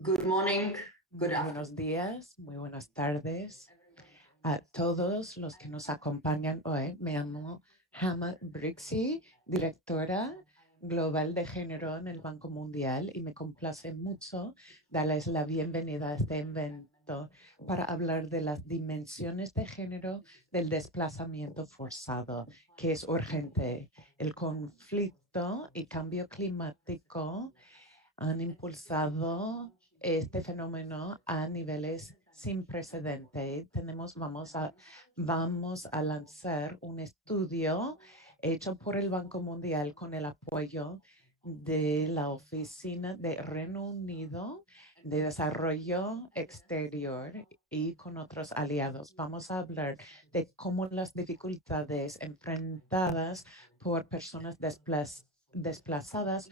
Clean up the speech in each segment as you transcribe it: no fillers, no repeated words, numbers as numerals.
Good morning, good Muy buenos días, muy buenas tardes a todos los que nos acompañan hoy. Me llamo Hannah Brixey, directora global de género en el Banco Mundial, y me complace mucho darles la bienvenida a este evento para hablar de las dimensiones de género del desplazamiento forzado, que es urgente. El conflicto y cambio climático han impulsado este fenómeno a niveles sin precedente. Vamos a lanzar un estudio hecho por el Banco Mundial con el apoyo de la Oficina de Reino Unido de Desarrollo Exterior y con otros aliados. Vamos a hablar de cómo las dificultades enfrentadas por personas desplazadas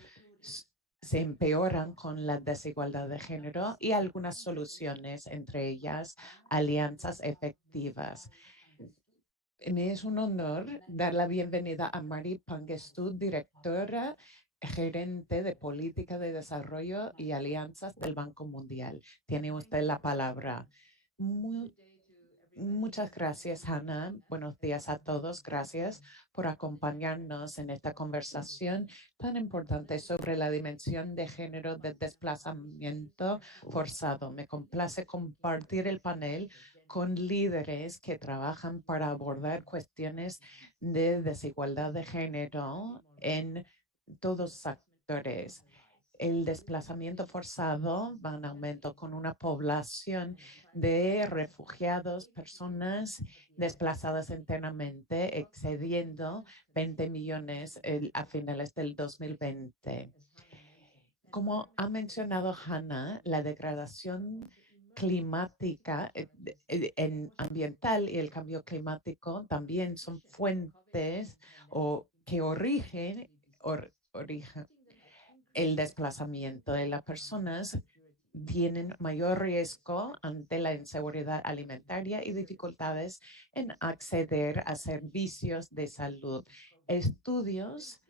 se empeoran con la desigualdad de género y algunas soluciones, entre ellas alianzas efectivas. Me es un honor dar la bienvenida a Mari Pangestu, directora gerente de política de desarrollo y alianzas del Banco Mundial. Tiene usted la palabra. Muchas gracias, Hannah. Buenos días a todos. Gracias por acompañarnos en esta conversación tan importante sobre la dimensión de género del desplazamiento forzado. Me complace compartir el panel con líderes que trabajan para abordar cuestiones de desigualdad de género en todos sectores. El desplazamiento forzado va en aumento con una población de refugiados, personas desplazadas internamente, excediendo 20 millones a finales del 2020. Como ha mencionado Hannah, la degradación climática ambiental y el cambio climático también son fuentes o que origen el desplazamiento de las personas. Tienen mayor riesgo ante la inseguridad alimentaria y dificultades en acceder a servicios de salud. Estudios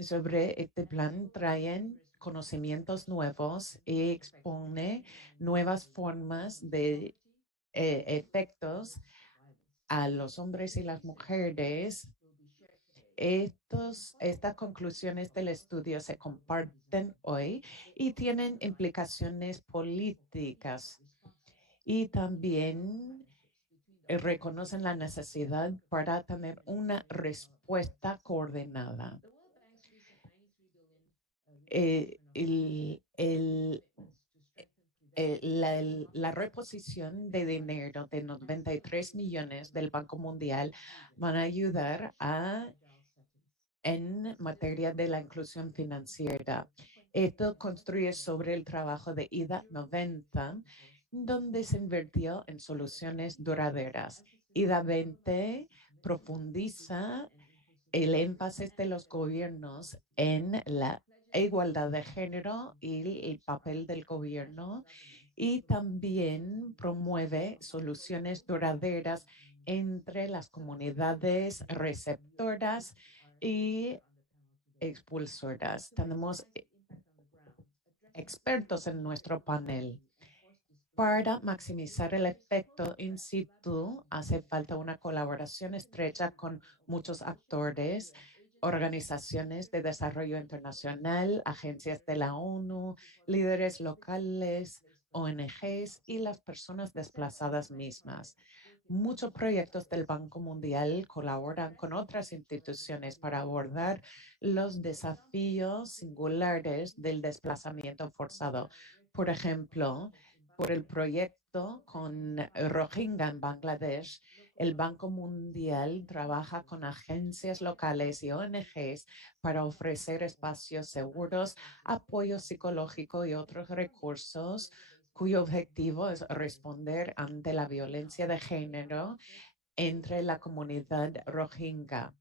sobre este plan traen conocimientos nuevos y expone nuevas formas de efectos a los hombres y las mujeres. Estas conclusiones del estudio se comparten hoy y tienen implicaciones políticas, y también reconocen la necesidad para tener una respuesta coordinada. La reposición de dinero de 93 millones del Banco Mundial van a ayudar en materia de la inclusión financiera. Esto construye sobre el trabajo de IDA 90, donde se invirtió en soluciones duraderas. IDA 20 profundiza el énfasis de los gobiernos en la igualdad de género y el papel del gobierno, y también promueve soluciones duraderas entre las comunidades receptoras y expulsoras. Tenemos expertos en nuestro panel. Para maximizar el efecto in situ, hace falta una colaboración estrecha con muchos actores, organizaciones de desarrollo internacional, agencias de la ONU, líderes locales, ONGs y las personas desplazadas mismas. Muchos proyectos del Banco Mundial colaboran con otras instituciones para abordar los desafíos singulares del desplazamiento forzado. Por ejemplo, por el proyecto con Rohingya en Bangladesh, el Banco Mundial trabaja con agencias locales y ONGs para ofrecer espacios seguros, apoyo psicológico y otros recursos cuyo objetivo es responder ante la violencia de género entre la comunidad Rohingya.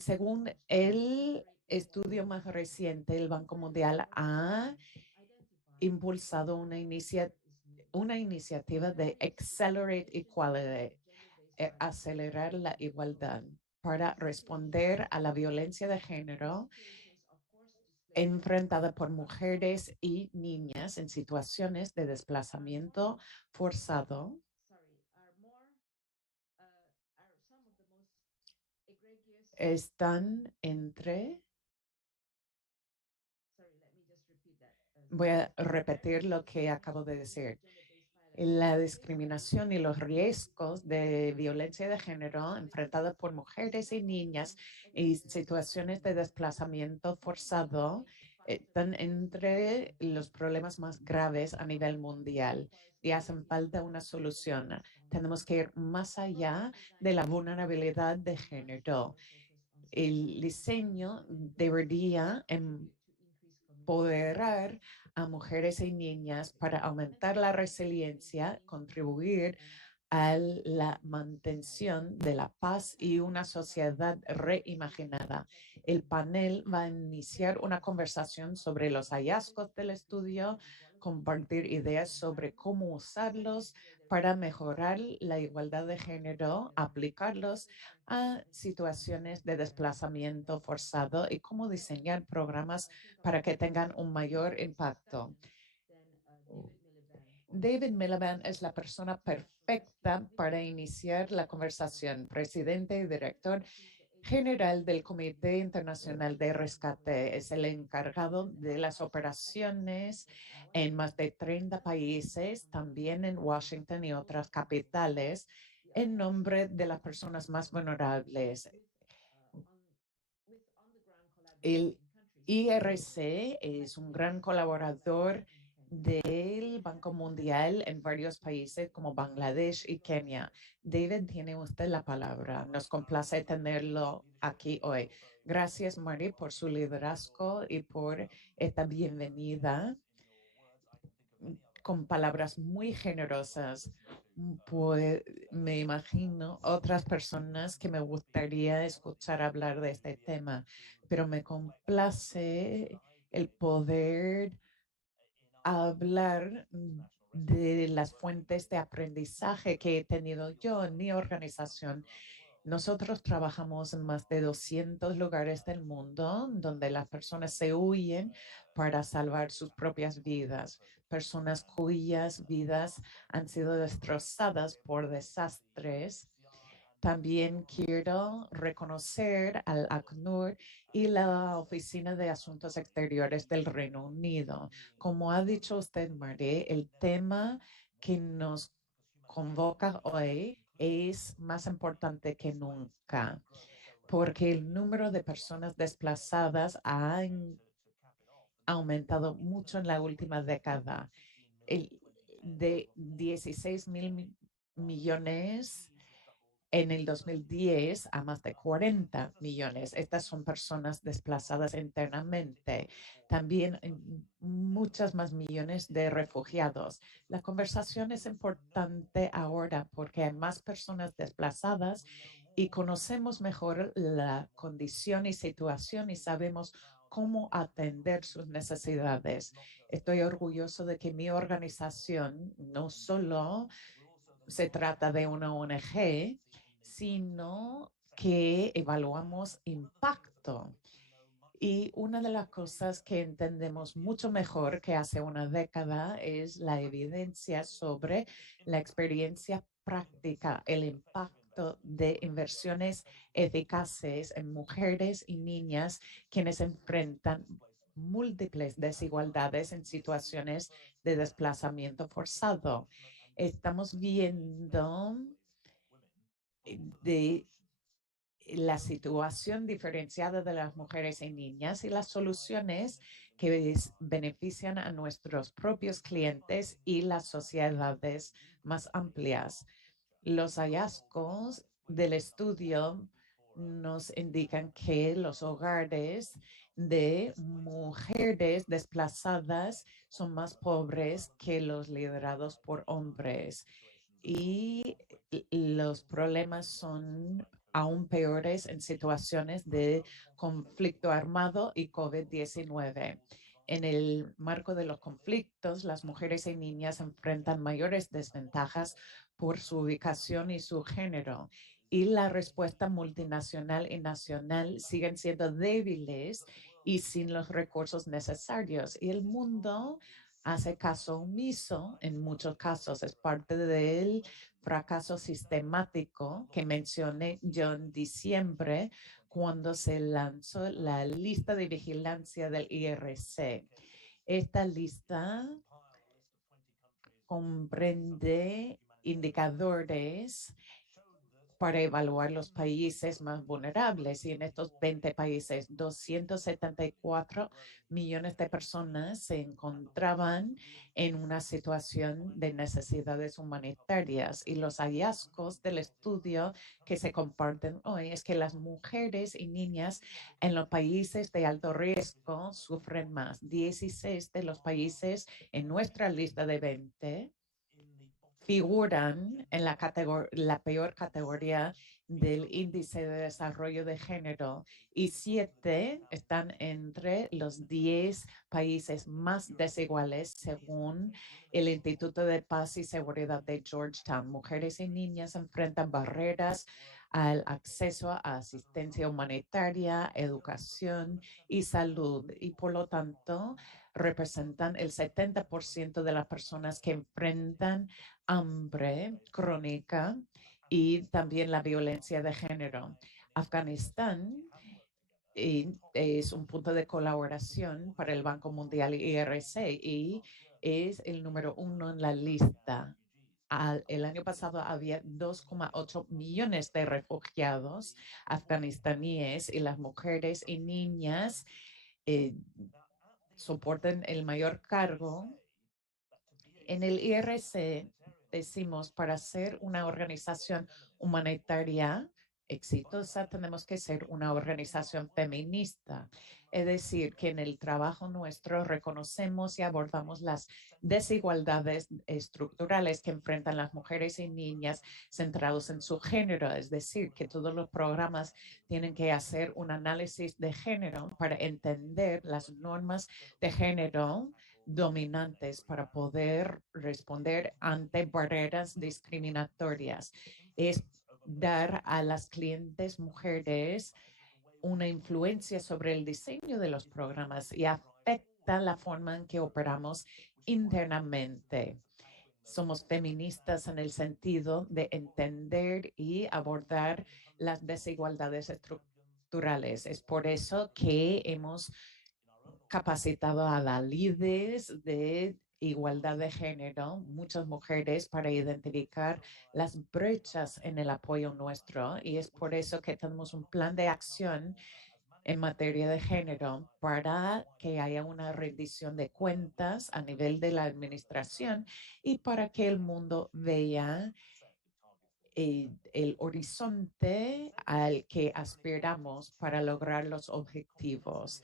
Según el estudio más reciente, el Banco Mundial ha impulsado una iniciativa de Accelerate Equality, acelerar la igualdad, para responder a la violencia de género enfrentada por mujeres y niñas en situaciones de desplazamiento forzado están entre, voy a repetir lo que acabo de decir, la discriminación y los riesgos de violencia de género enfrentados por mujeres y niñas en situaciones de desplazamiento forzado están entre los problemas más graves a nivel mundial y hacen falta una solución. Tenemos que ir más allá de la vulnerabilidad de género. El diseño debería empoderar a mujeres y niñas para aumentar la resiliencia, contribuir a la mantención de la paz y una sociedad reimaginada. El panel va a iniciar una conversación sobre los hallazgos del estudio, compartir ideas sobre cómo usarlos para mejorar la igualdad de género, aplicarlos a situaciones de desplazamiento forzado y cómo diseñar programas para que tengan un mayor impacto. David Miliband es la persona perfecta para iniciar la conversación, presidente y director general del Comité Internacional de Rescate. Es el encargado de las operaciones en más de 30 países, también en Washington y otras capitales, en nombre de las personas más vulnerables. El IRC es un gran colaborador del Banco Mundial en varios países como Bangladesh y Kenia. David, tiene usted la palabra. Nos complace tenerlo aquí hoy. Gracias, Mari, por su liderazgo y por esta bienvenida con palabras muy generosas. Pues me imagino otras personas que me gustaría escuchar hablar de este tema, pero me complace el poder hablar de las fuentes de aprendizaje que he tenido yo en mi organización. Nosotros trabajamos en más de 200 lugares del mundo donde las personas se huyen para salvar sus propias vidas, personas cuyas vidas han sido destrozadas por desastres. También quiero reconocer al ACNUR y la Oficina de Asuntos Exteriores del Reino Unido. Como ha dicho usted, Marie, el tema que nos convoca hoy es más importante que nunca, porque el número de personas desplazadas ha aumentado mucho en la última década. De 16.000 millones en el 2010 a más de 40 millones. Estas son personas desplazadas internamente. También muchas más millones de refugiados. La conversación es importante ahora porque hay más personas desplazadas y conocemos mejor la condición y situación y sabemos cómo atender sus necesidades. Estoy orgulloso de que mi organización no solo se trata de una ONG, sino que evaluamos impacto. Y una de las cosas que entendemos mucho mejor que hace una década es la evidencia sobre la experiencia práctica, el impacto de inversiones eficaces en mujeres y niñas quienes enfrentan múltiples desigualdades en situaciones de desplazamiento forzado. Estamos viendo de la situación diferenciada de las mujeres y niñas y las soluciones que benefician a nuestros propios clientes y las sociedades más amplias. Los hallazgos del estudio nos indican que los hogares de mujeres desplazadas son más pobres que los liderados por hombres y los problemas son aún peores en situaciones de conflicto armado y COVID-19. En el marco de los conflictos, las mujeres y niñas enfrentan mayores desventajas por su ubicación y su género. Y la respuesta multinacional y nacional siguen siendo débiles y sin los recursos necesarios. Y el mundo hace caso omiso en muchos casos. Es parte del fracaso sistemático que mencioné yo en diciembre cuando se lanzó la lista de vigilancia del IRC. Esta lista comprende indicadores para evaluar los países más vulnerables. Y en estos 20 países, 274 millones de personas se encontraban en una situación de necesidades humanitarias. Y los hallazgos del estudio que se comparten hoy es que las mujeres y niñas en los países de alto riesgo sufren más. 16 de los países en nuestra lista de 20 figuran en la peor categoría del índice de desarrollo de género y 7 están entre los 10 países más desiguales según el Instituto de Paz y Seguridad de Georgetown. Mujeres y niñas enfrentan barreras al acceso a asistencia humanitaria, educación y salud y por lo tanto representan el 70% de las personas que enfrentan hambre crónica y también la violencia de género. Afganistán es un punto de colaboración para el Banco Mundial y IRC y es el número 1 en la lista. El año pasado había 2,8 millones de refugiados afganistaníes y las mujeres y niñas soportan el mayor cargo. En el IRC decimos para ser una organización humanitaria exitosa tenemos que ser una organización feminista. Es decir, que en el trabajo nuestro reconocemos y abordamos las desigualdades estructurales que enfrentan las mujeres y niñas centrados en su género. Es decir, que todos los programas tienen que hacer un análisis de género para entender las normas de género dominantes para poder responder ante barreras discriminatorias. Es dar a las clientes mujeres una influencia sobre el diseño de los programas y afecta la forma en que operamos internamente. Somos feministas en el sentido de entender y abordar las desigualdades estructurales. Es por eso que hemos capacitado a las líderes de igualdad de género, muchas mujeres, para identificar las brechas en el apoyo nuestro. Y es por eso que tenemos un plan de acción en materia de género para que haya una rendición de cuentas a nivel de la administración y para que el mundo vea el horizonte al que aspiramos para lograr los objetivos.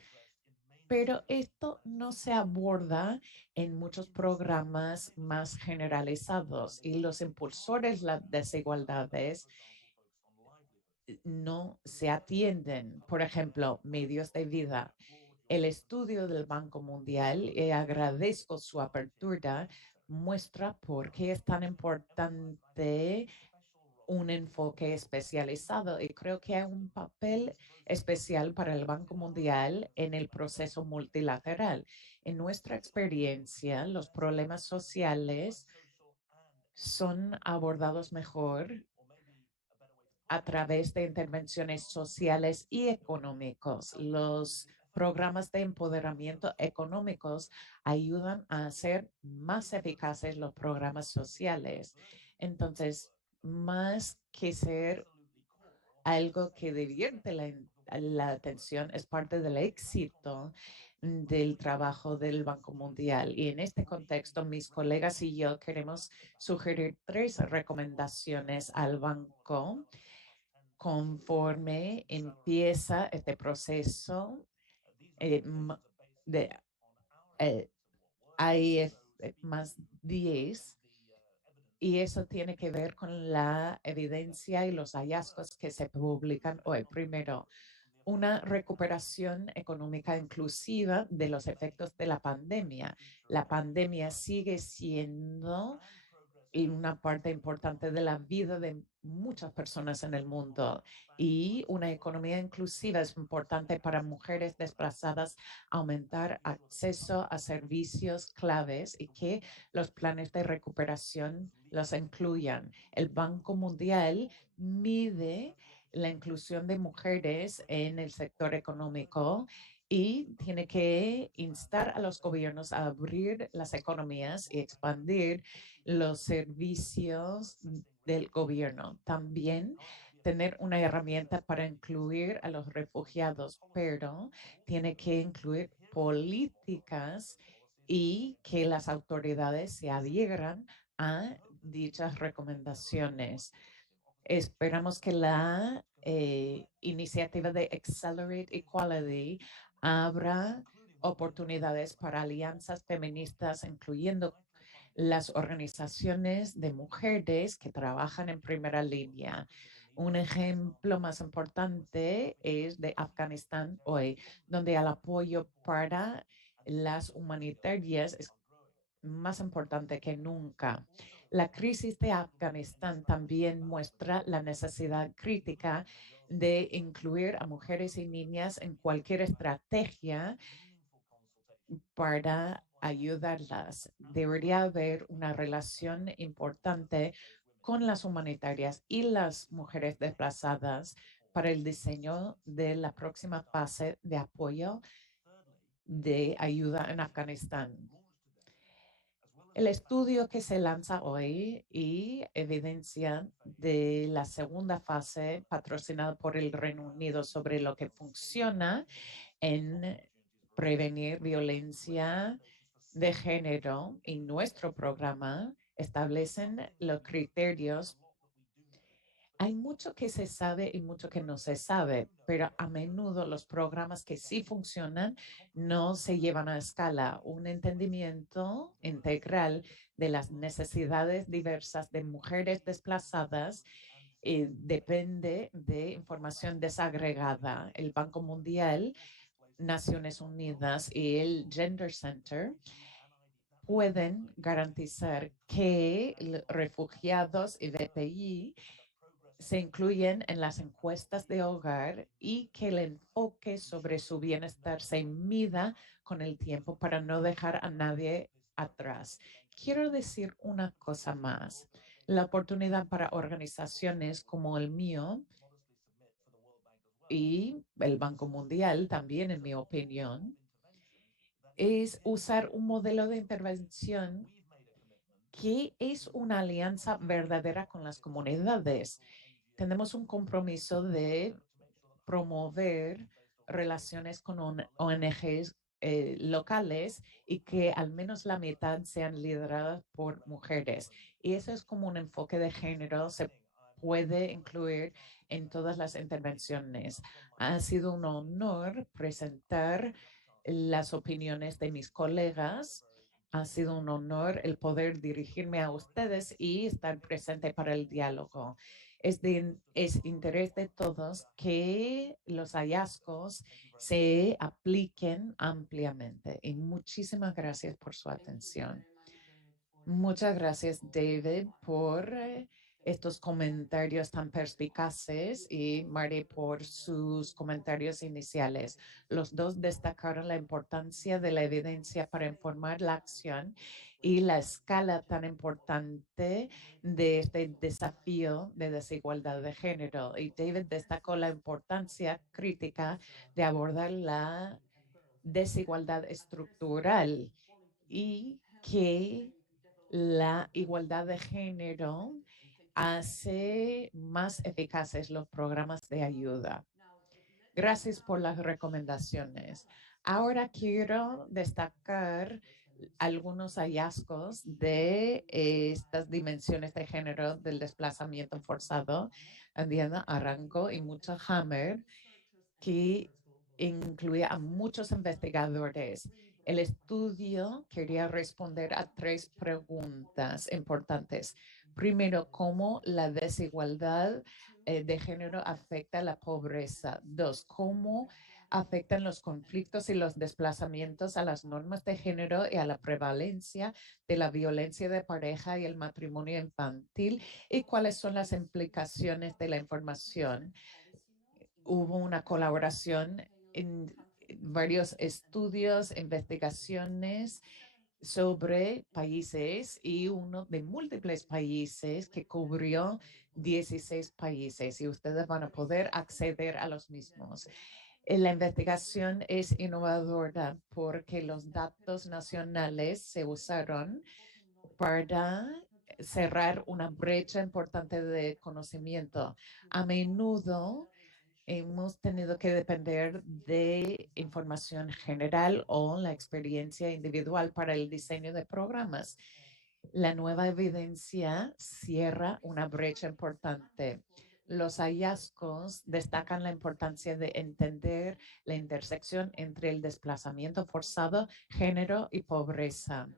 Pero esto no se aborda en muchos programas más generalizados y los impulsores de las desigualdades no se atienden. Por ejemplo, medios de vida. El estudio del Banco Mundial, y agradezco su apertura, muestra por qué es tan importante un enfoque especializado y creo que hay un papel especial para el Banco Mundial en el proceso multilateral. En nuestra experiencia, los problemas sociales son abordados mejor a través de intervenciones sociales y económicos. Los programas de empoderamiento económicos ayudan a hacer más eficaces los programas sociales. Entonces, más que ser algo que divierte la atención, es parte del éxito del trabajo del Banco Mundial. Y en este contexto, mis colegas y yo queremos sugerir 3 recomendaciones al banco conforme empieza este proceso de IF más 10 y eso tiene que ver con la evidencia y los hallazgos que se publican hoy. Primero, una recuperación económica inclusiva de los efectos de la pandemia. La pandemia sigue siendo una parte importante de la vida de muchas personas en el mundo y una economía inclusiva es importante para mujeres desplazadas, aumentar acceso a servicios claves y que los planes de recuperación los incluyan. El Banco Mundial mide la inclusión de mujeres en el sector económico y tiene que instar a los gobiernos a abrir las economías y expandir los servicios del gobierno. También tener una herramienta para incluir a los refugiados, pero tiene que incluir políticas y que las autoridades se adhieran a dichas recomendaciones. Esperamos que la iniciativa de Accelerate Equality abra oportunidades para alianzas feministas, incluyendo las organizaciones de mujeres que trabajan en primera línea. Un ejemplo más importante es de Afganistán hoy, donde el apoyo para las humanitarias es más importante que nunca. La crisis de Afganistán también muestra la necesidad crítica de incluir a mujeres y niñas en cualquier estrategia para ayudarlas. Debería haber una relación importante con las humanitarias y las mujeres desplazadas para el diseño de la próxima fase de apoyo de ayuda en Afganistán. El estudio que se lanza hoy y evidencia de la segunda fase patrocinada por el Reino Unido sobre lo que funciona en prevenir violencia de género y nuestro programa establecen los criterios. Hay mucho que se sabe y mucho que no se sabe, pero a menudo los programas que sí funcionan no se llevan a escala. Un entendimiento integral de las necesidades diversas de mujeres desplazadas depende de información desagregada. El Banco Mundial, Naciones Unidas y el Gender Center pueden garantizar que refugiados y VPI se incluyen en las encuestas de hogar y que el enfoque sobre su bienestar se mida con el tiempo para no dejar a nadie atrás. Quiero decir una cosa más. La oportunidad para organizaciones como el mío y el Banco Mundial también, en mi opinión, es usar un modelo de intervención que es una alianza verdadera con las comunidades. Tenemos un compromiso de promover relaciones con ONGs locales y que al menos la mitad sean lideradas por mujeres. Y eso es como un enfoque de género, se puede incluir en todas las intervenciones. Ha sido un honor presentar las opiniones de mis colegas. Ha sido un honor el poder dirigirme a ustedes y estar presente para el diálogo. Es interés de todos que los hallazgos se apliquen ampliamente. Y muchísimas gracias por su atención. Muchas gracias, David, por estos comentarios tan perspicaces y Marty por sus comentarios iniciales. Los dos destacaron la importancia de la evidencia para informar la acción y la escala tan importante de este desafío de desigualdad de género. Y David destacó la importancia crítica de abordar la desigualdad estructural y que la igualdad de género hace más eficaces los programas de ayuda. Gracias por las recomendaciones. Ahora quiero destacar algunos hallazgos de estas dimensiones de género del desplazamiento forzado. Diana Arango y Mucha Hammer, que incluye a muchos investigadores. El estudio quería responder a tres preguntas importantes. Primero, cómo la desigualdad de género afecta a la pobreza. Dos, cómo afectan los conflictos y los desplazamientos a las normas de género y a la prevalencia de la violencia de pareja y el matrimonio infantil y cuáles son las implicaciones de la información. Hubo una colaboración en varios estudios, investigaciones sobre países y uno de múltiples países que cubrió 16 países y ustedes van a poder acceder a los mismos. La investigación es innovadora porque los datos nacionales se usaron para cerrar una brecha importante de conocimiento. A menudo hemos tenido que depender de información general o la experiencia individual para el diseño de programas. La nueva evidencia cierra una brecha importante. Los hallazgos destacan la importancia de entender la intersección entre el desplazamiento forzado, género y pobreza.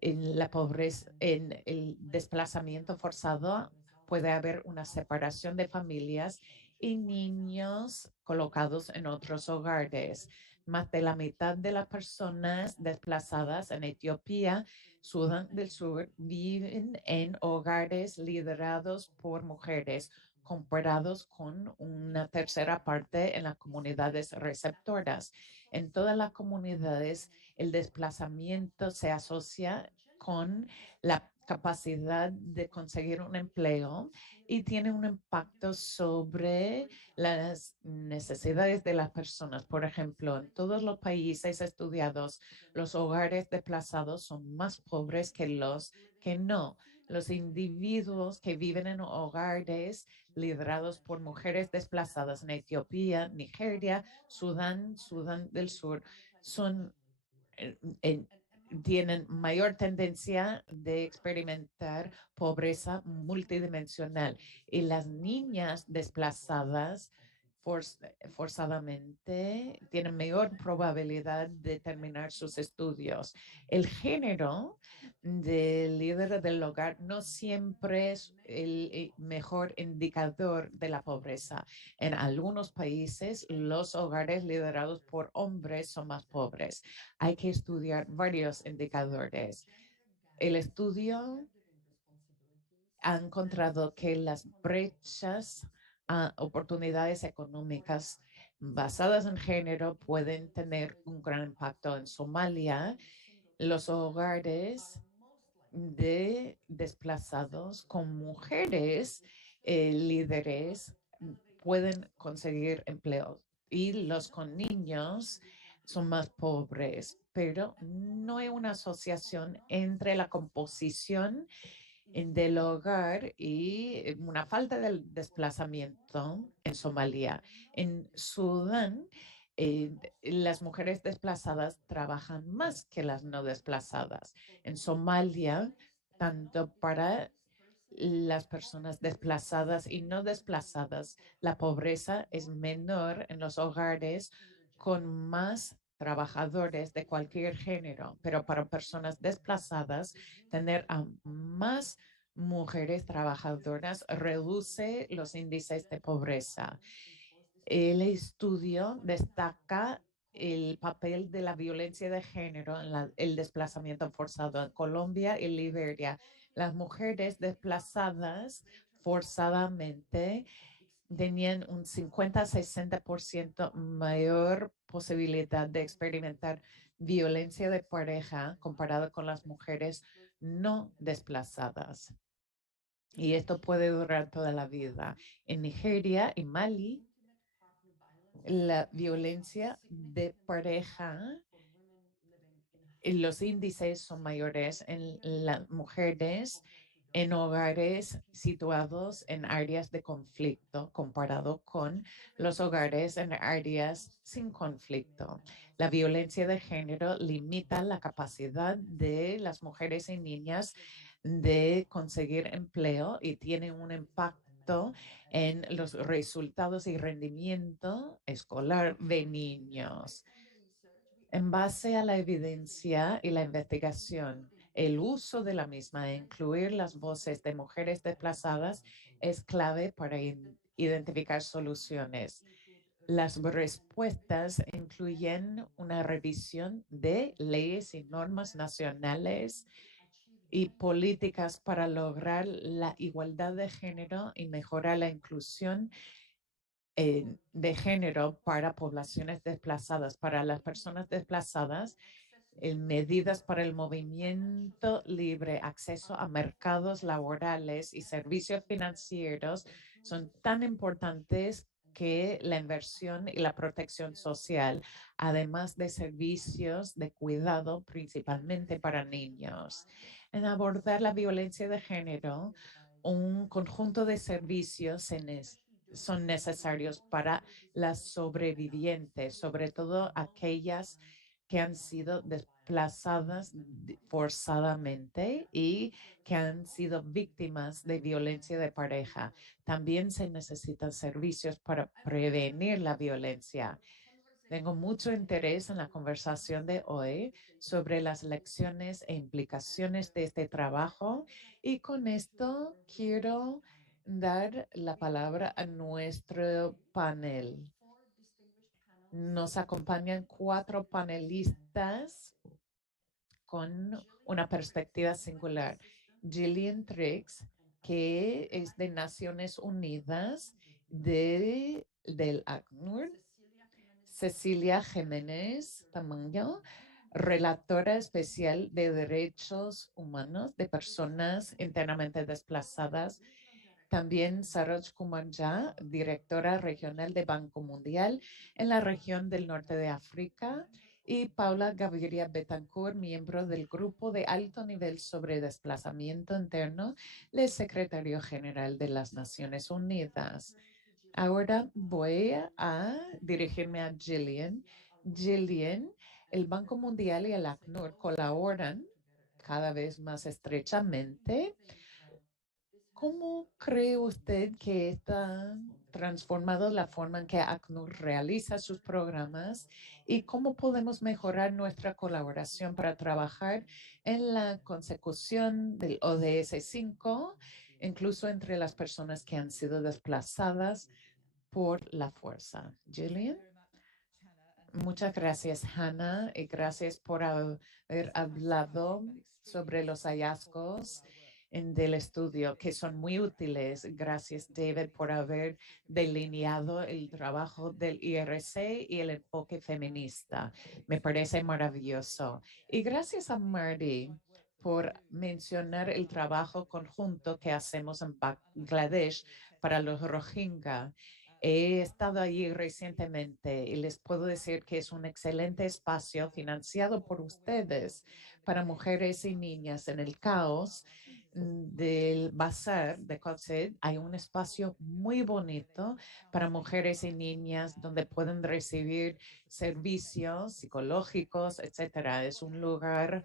En el desplazamiento forzado puede haber una separación de familias y niños colocados en otros hogares. Más de la mitad de las personas desplazadas en Etiopía, Sudán del Sur, viven en hogares liderados por mujeres, comparados con una tercera parte en las comunidades receptoras. En todas las comunidades, el desplazamiento se asocia con la capacidad de conseguir un empleo y tiene un impacto sobre las necesidades de las personas. Por ejemplo, en todos los países estudiados, los hogares desplazados son más pobres que los que no. Los individuos que viven en hogares liderados por mujeres desplazadas en Etiopía, Nigeria, Sudán del Sur, son en, tienen mayor tendencia de experimentar pobreza multidimensional y las niñas desplazadas forzadamente tienen mayor probabilidad de terminar sus estudios. El género del líder del hogar no siempre es el mejor indicador de la pobreza. En algunos países, los hogares liderados por hombres son más pobres. Hay que estudiar varios indicadores. El estudio ha encontrado que las brechas a oportunidades económicas basadas en género pueden tener un gran impacto. En Somalia, los hogares de desplazados con mujeres líderes pueden conseguir empleos y los con niños son más pobres, pero no hay una asociación entre la composición del hogar y una falta de desplazamiento en Somalia. En Sudán, las mujeres desplazadas trabajan más que las no desplazadas. En Somalia, tanto para las personas desplazadas y no desplazadas, la pobreza es menor en los hogares con más trabajadores de cualquier género, pero para personas desplazadas, tener a más mujeres trabajadoras reduce los índices de pobreza. El estudio destaca el papel de la violencia de género en el desplazamiento forzado en Colombia y Liberia. Las mujeres desplazadas forzadamente tenían un 50-60% mayor posibilidad de experimentar violencia de pareja comparado con las mujeres no desplazadas. Y esto puede durar toda la vida. En Nigeria y Mali, la violencia de pareja, los índices son mayores en las mujeres en hogares situados en áreas de conflicto comparado con los hogares en áreas sin conflicto. La violencia de género limita la capacidad de las mujeres y niñas de conseguir empleo y tiene un impacto en los resultados y rendimiento escolar de niños. En base a la evidencia y la investigación, el uso de la misma e incluir las voces de mujeres desplazadas es clave para identificar soluciones. Las respuestas incluyen una revisión de leyes y normas nacionales y políticas para lograr la igualdad de género y mejorar la inclusión de género para poblaciones desplazadas. Para las personas desplazadas, medidas para el movimiento libre, acceso a mercados laborales y servicios financieros son tan importantes que la inversión y la protección social, además de servicios de cuidado, principalmente para niños. En abordar la violencia de género, un conjunto de servicios son necesarios para las sobrevivientes, sobre todo aquellas que han sido desplazadas forzadamente y que han sido víctimas de violencia de pareja. También se necesitan servicios para prevenir la violencia. Tengo mucho interés en la conversación de hoy sobre las lecciones e implicaciones de este trabajo y con esto quiero dar la palabra a nuestro panel. Nos acompañan 4 panelistas con una perspectiva singular. Gillian Triggs, que es de Naciones Unidas, del ACNUR. Cecilia Jiménez Tamayo, relatora especial de derechos humanos de personas internamente desplazadas. También Saroj Kumar Jha, directora regional de Banco Mundial en la región del norte de África. Y Paula Gaviria Betancourt, miembro del Grupo de Alto Nivel sobre Desplazamiento Interno del Secretario General de las Naciones Unidas. Ahora voy a dirigirme a Gillian. Gillian, el Banco Mundial y el ACNUR colaboran cada vez más estrechamente. ¿Cómo cree usted que está transformado la forma en que ACNUR realiza sus programas y cómo podemos mejorar nuestra colaboración para trabajar en la consecución del ODS 5, incluso entre las personas que han sido desplazadas por la fuerza? Gillian. Muchas gracias, Hannah, y gracias por haber hablado sobre los hallazgos del estudio, que son muy útiles. Gracias, David, por haber delineado el trabajo del IRC y el enfoque feminista. Me parece maravilloso. Y gracias a Marty por mencionar el trabajo conjunto que hacemos en Bangladesh para los Rohingya. He estado allí recientemente y les puedo decir que es un excelente espacio financiado por ustedes para mujeres y niñas en el caos del bazar de Coxhead. Hay un espacio muy bonito para mujeres y niñas donde pueden recibir servicios psicológicos, etcétera. Es un lugar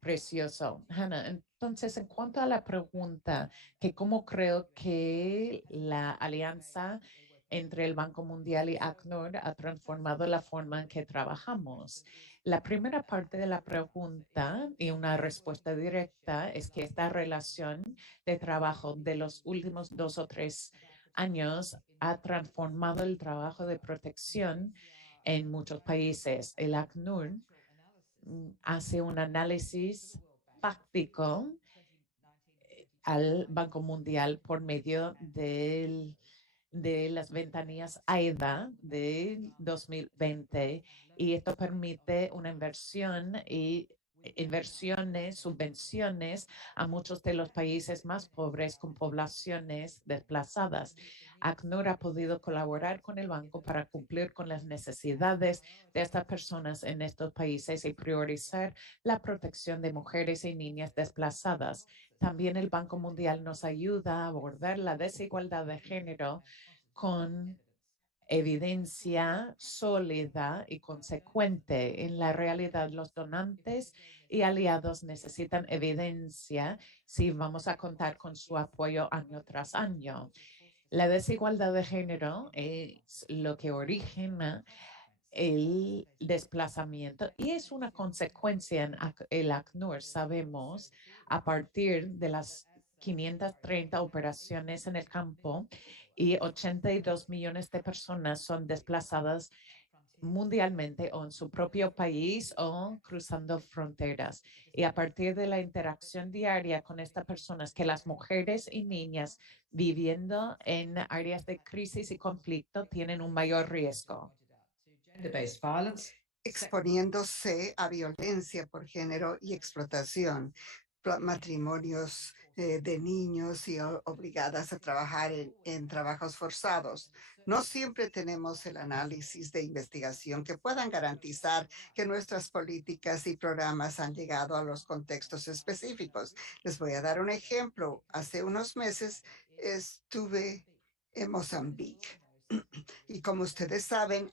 precioso. Hannah, entonces, en cuanto a la pregunta, que cómo creo que la alianza entre el Banco Mundial y ACNUR ha transformado la forma en que trabajamos. La primera parte de la pregunta y una respuesta directa es que esta relación de trabajo de los últimos 2 o 3 años ha transformado el trabajo de protección en muchos países. El ACNUR hace un análisis fáctico al Banco Mundial por medio de las ventanillas AIDA de 2020 y esto permite una inversión y inversiones, subvenciones a muchos de los países más pobres con poblaciones desplazadas. ACNUR ha podido colaborar con el banco para cumplir con las necesidades de estas personas en estos países y priorizar la protección de mujeres y niñas desplazadas. También el Banco Mundial nos ayuda a abordar la desigualdad de género con evidencia sólida y consecuente. En la realidad, los donantes y aliados necesitan evidencia si vamos a contar con su apoyo año tras año. La desigualdad de género es lo que origina el desplazamiento y es una consecuencia en el ACNUR. Sabemos a partir de las 530 operaciones en el campo y 82 millones de personas son desplazadas mundialmente o en su propio país o cruzando fronteras. Y a partir de la interacción diaria con estas personas, que las mujeres y niñas viviendo en áreas de crisis y conflicto tienen un mayor riesgo. Exponiéndose a violencia por género y explotación, matrimonios de niños y obligadas a trabajar en trabajos forzados. No siempre tenemos el análisis de investigación que puedan garantizar que nuestras políticas y programas han llegado a los contextos específicos. Les voy a dar un ejemplo. Hace unos meses estuve en Mozambique. Y como ustedes saben,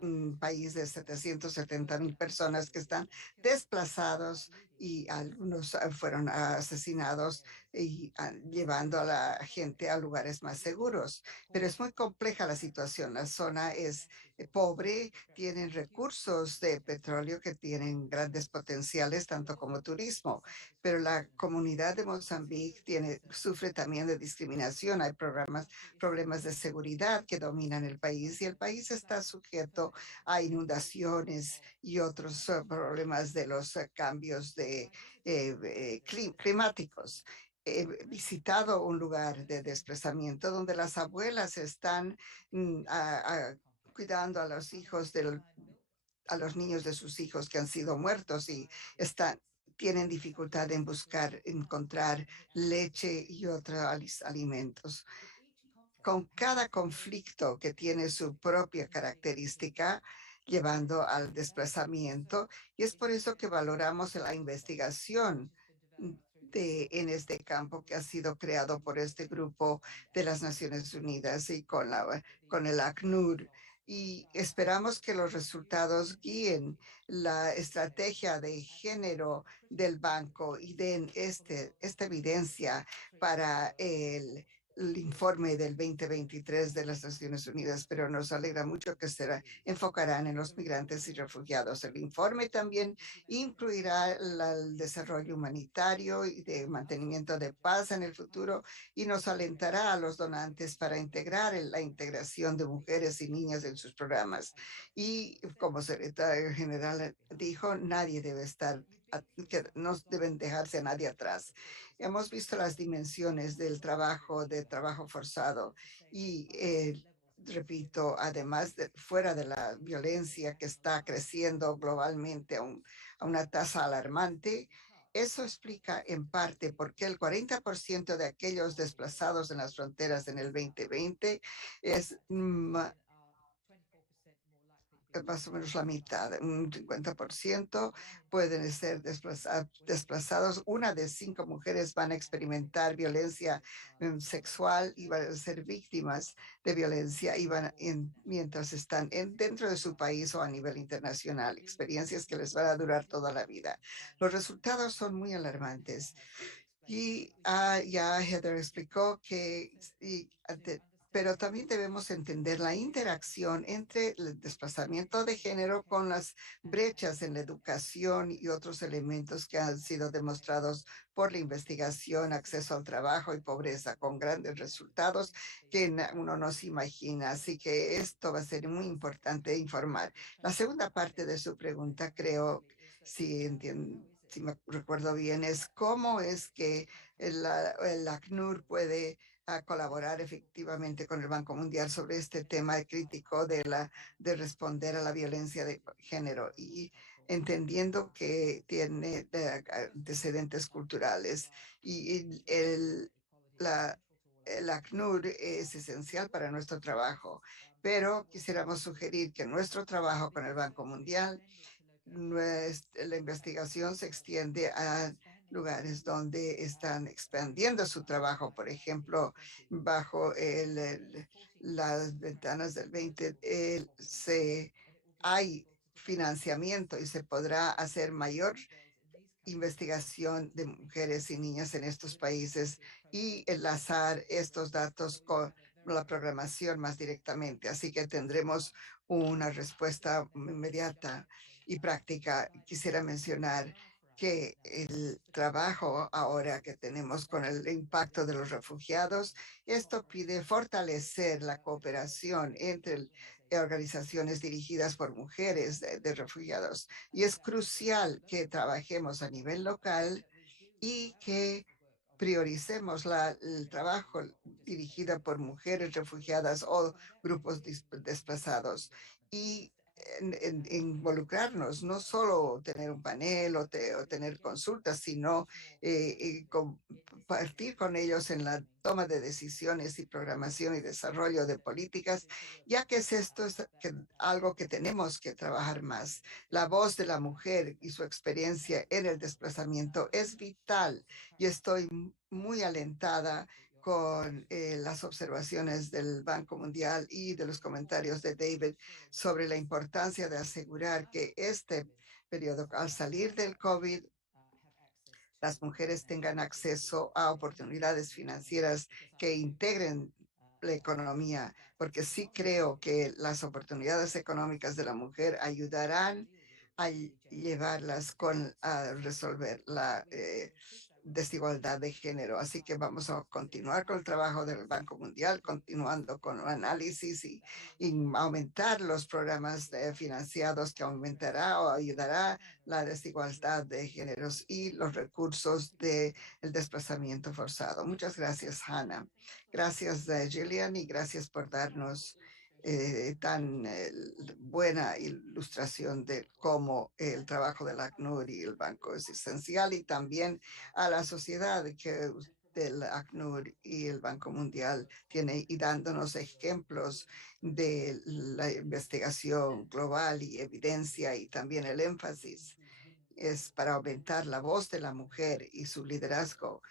un país de 770,000 personas que están desplazados y algunos fueron asesinados y llevando a la gente a lugares más seguros. Pero es muy compleja la situación. La zona es pobre, tienen recursos de petróleo que tienen grandes potenciales, tanto como turismo, pero la comunidad de Mozambique sufre también de discriminación. Hay problemas de seguridad que dominan el país y el país está sujeto a inundaciones y otros problemas de los cambios climáticos. He visitado un lugar de desplazamiento donde las abuelas están cuidando a los a los niños de sus hijos que han sido muertos y tienen dificultad en encontrar leche y otros alimentos. Con cada conflicto que tiene su propia característica, llevando al desplazamiento, y es por eso que valoramos la investigación en este campo que ha sido creado por este grupo de las Naciones Unidas y con el ACNUR. Y esperamos que los resultados guíen la estrategia de género del banco y den esta evidencia para el informe del 2023 de las Naciones Unidas, pero nos alegra mucho que se enfocarán en los migrantes y refugiados. El informe también incluirá el desarrollo humanitario y de mantenimiento de paz en el futuro y nos alentará a los donantes para integrar la integración de mujeres y niñas en sus programas. Y como secretario general dijo, nadie debe estar que no deben dejarse a nadie atrás. Hemos visto las dimensiones del trabajo forzado y repito, además fuera de la violencia que está creciendo globalmente a una tasa alarmante, eso explica en parte por qué el 40% de aquellos desplazados en las fronteras en el 2020 es más o menos la mitad, un 50% pueden ser desplazados. Una de 5 mujeres van a experimentar violencia sexual y van a ser víctimas de violencia mientras están dentro de su país o a nivel internacional, experiencias que les van a durar toda la vida. Los resultados son muy alarmantes. Y ya Heather explicó pero también debemos entender la interacción entre el desplazamiento de género con las brechas en la educación y otros elementos que han sido demostrados por la investigación, acceso al trabajo y pobreza, con grandes resultados que uno no se imagina. Así que esto va a ser muy importante informar. La segunda parte de su pregunta, creo, si me recuerdo bien, es cómo es que el ACNUR puede colaborar efectivamente con el Banco Mundial sobre este tema crítico de responder a la violencia de género y entendiendo que tiene antecedentes culturales y el ACNUR es esencial para nuestro trabajo, pero quisiéramos sugerir que nuestro trabajo con el Banco Mundial, la investigación se extiende a lugares donde están expandiendo su trabajo, por ejemplo, bajo las ventanas del 20, hay financiamiento y se podrá hacer mayor investigación de mujeres y niñas en estos países y enlazar estos datos con la programación más directamente. Así que tendremos una respuesta inmediata y práctica. Quisiera mencionar que el trabajo ahora que tenemos con el impacto de los refugiados, esto pide fortalecer la cooperación entre organizaciones dirigidas por mujeres de refugiados. Y es crucial que trabajemos a nivel local y que prioricemos el trabajo dirigido por mujeres refugiadas o grupos desplazados y involucrarnos, no solo tener un panel o tener consultas, sino compartir con ellos en la toma de decisiones y programación y desarrollo de políticas, ya que algo que tenemos que trabajar más. La voz de la mujer y su experiencia en el desplazamiento es vital y estoy muy alentada con las observaciones del Banco Mundial y de los comentarios de David sobre la importancia de asegurar que este periodo, al salir del COVID, las mujeres tengan acceso a oportunidades financieras que integren la economía, porque sí creo que las oportunidades económicas de la mujer ayudarán a llevarlas a resolver la desigualdad de género. Así que vamos a continuar con el trabajo del Banco Mundial, continuando con el análisis y aumentar los programas financiados que aumentará o ayudará la desigualdad de géneros y los recursos del desplazamiento forzado. Muchas gracias, Hannah. Gracias, Gillian, y gracias por darnos tan buena ilustración de cómo el trabajo del ACNUR y el banco es esencial y también a la sociedad que del ACNUR y el Banco Mundial tiene y dándonos ejemplos de la investigación global y evidencia y también el énfasis es para aumentar la voz de la mujer y su liderazgo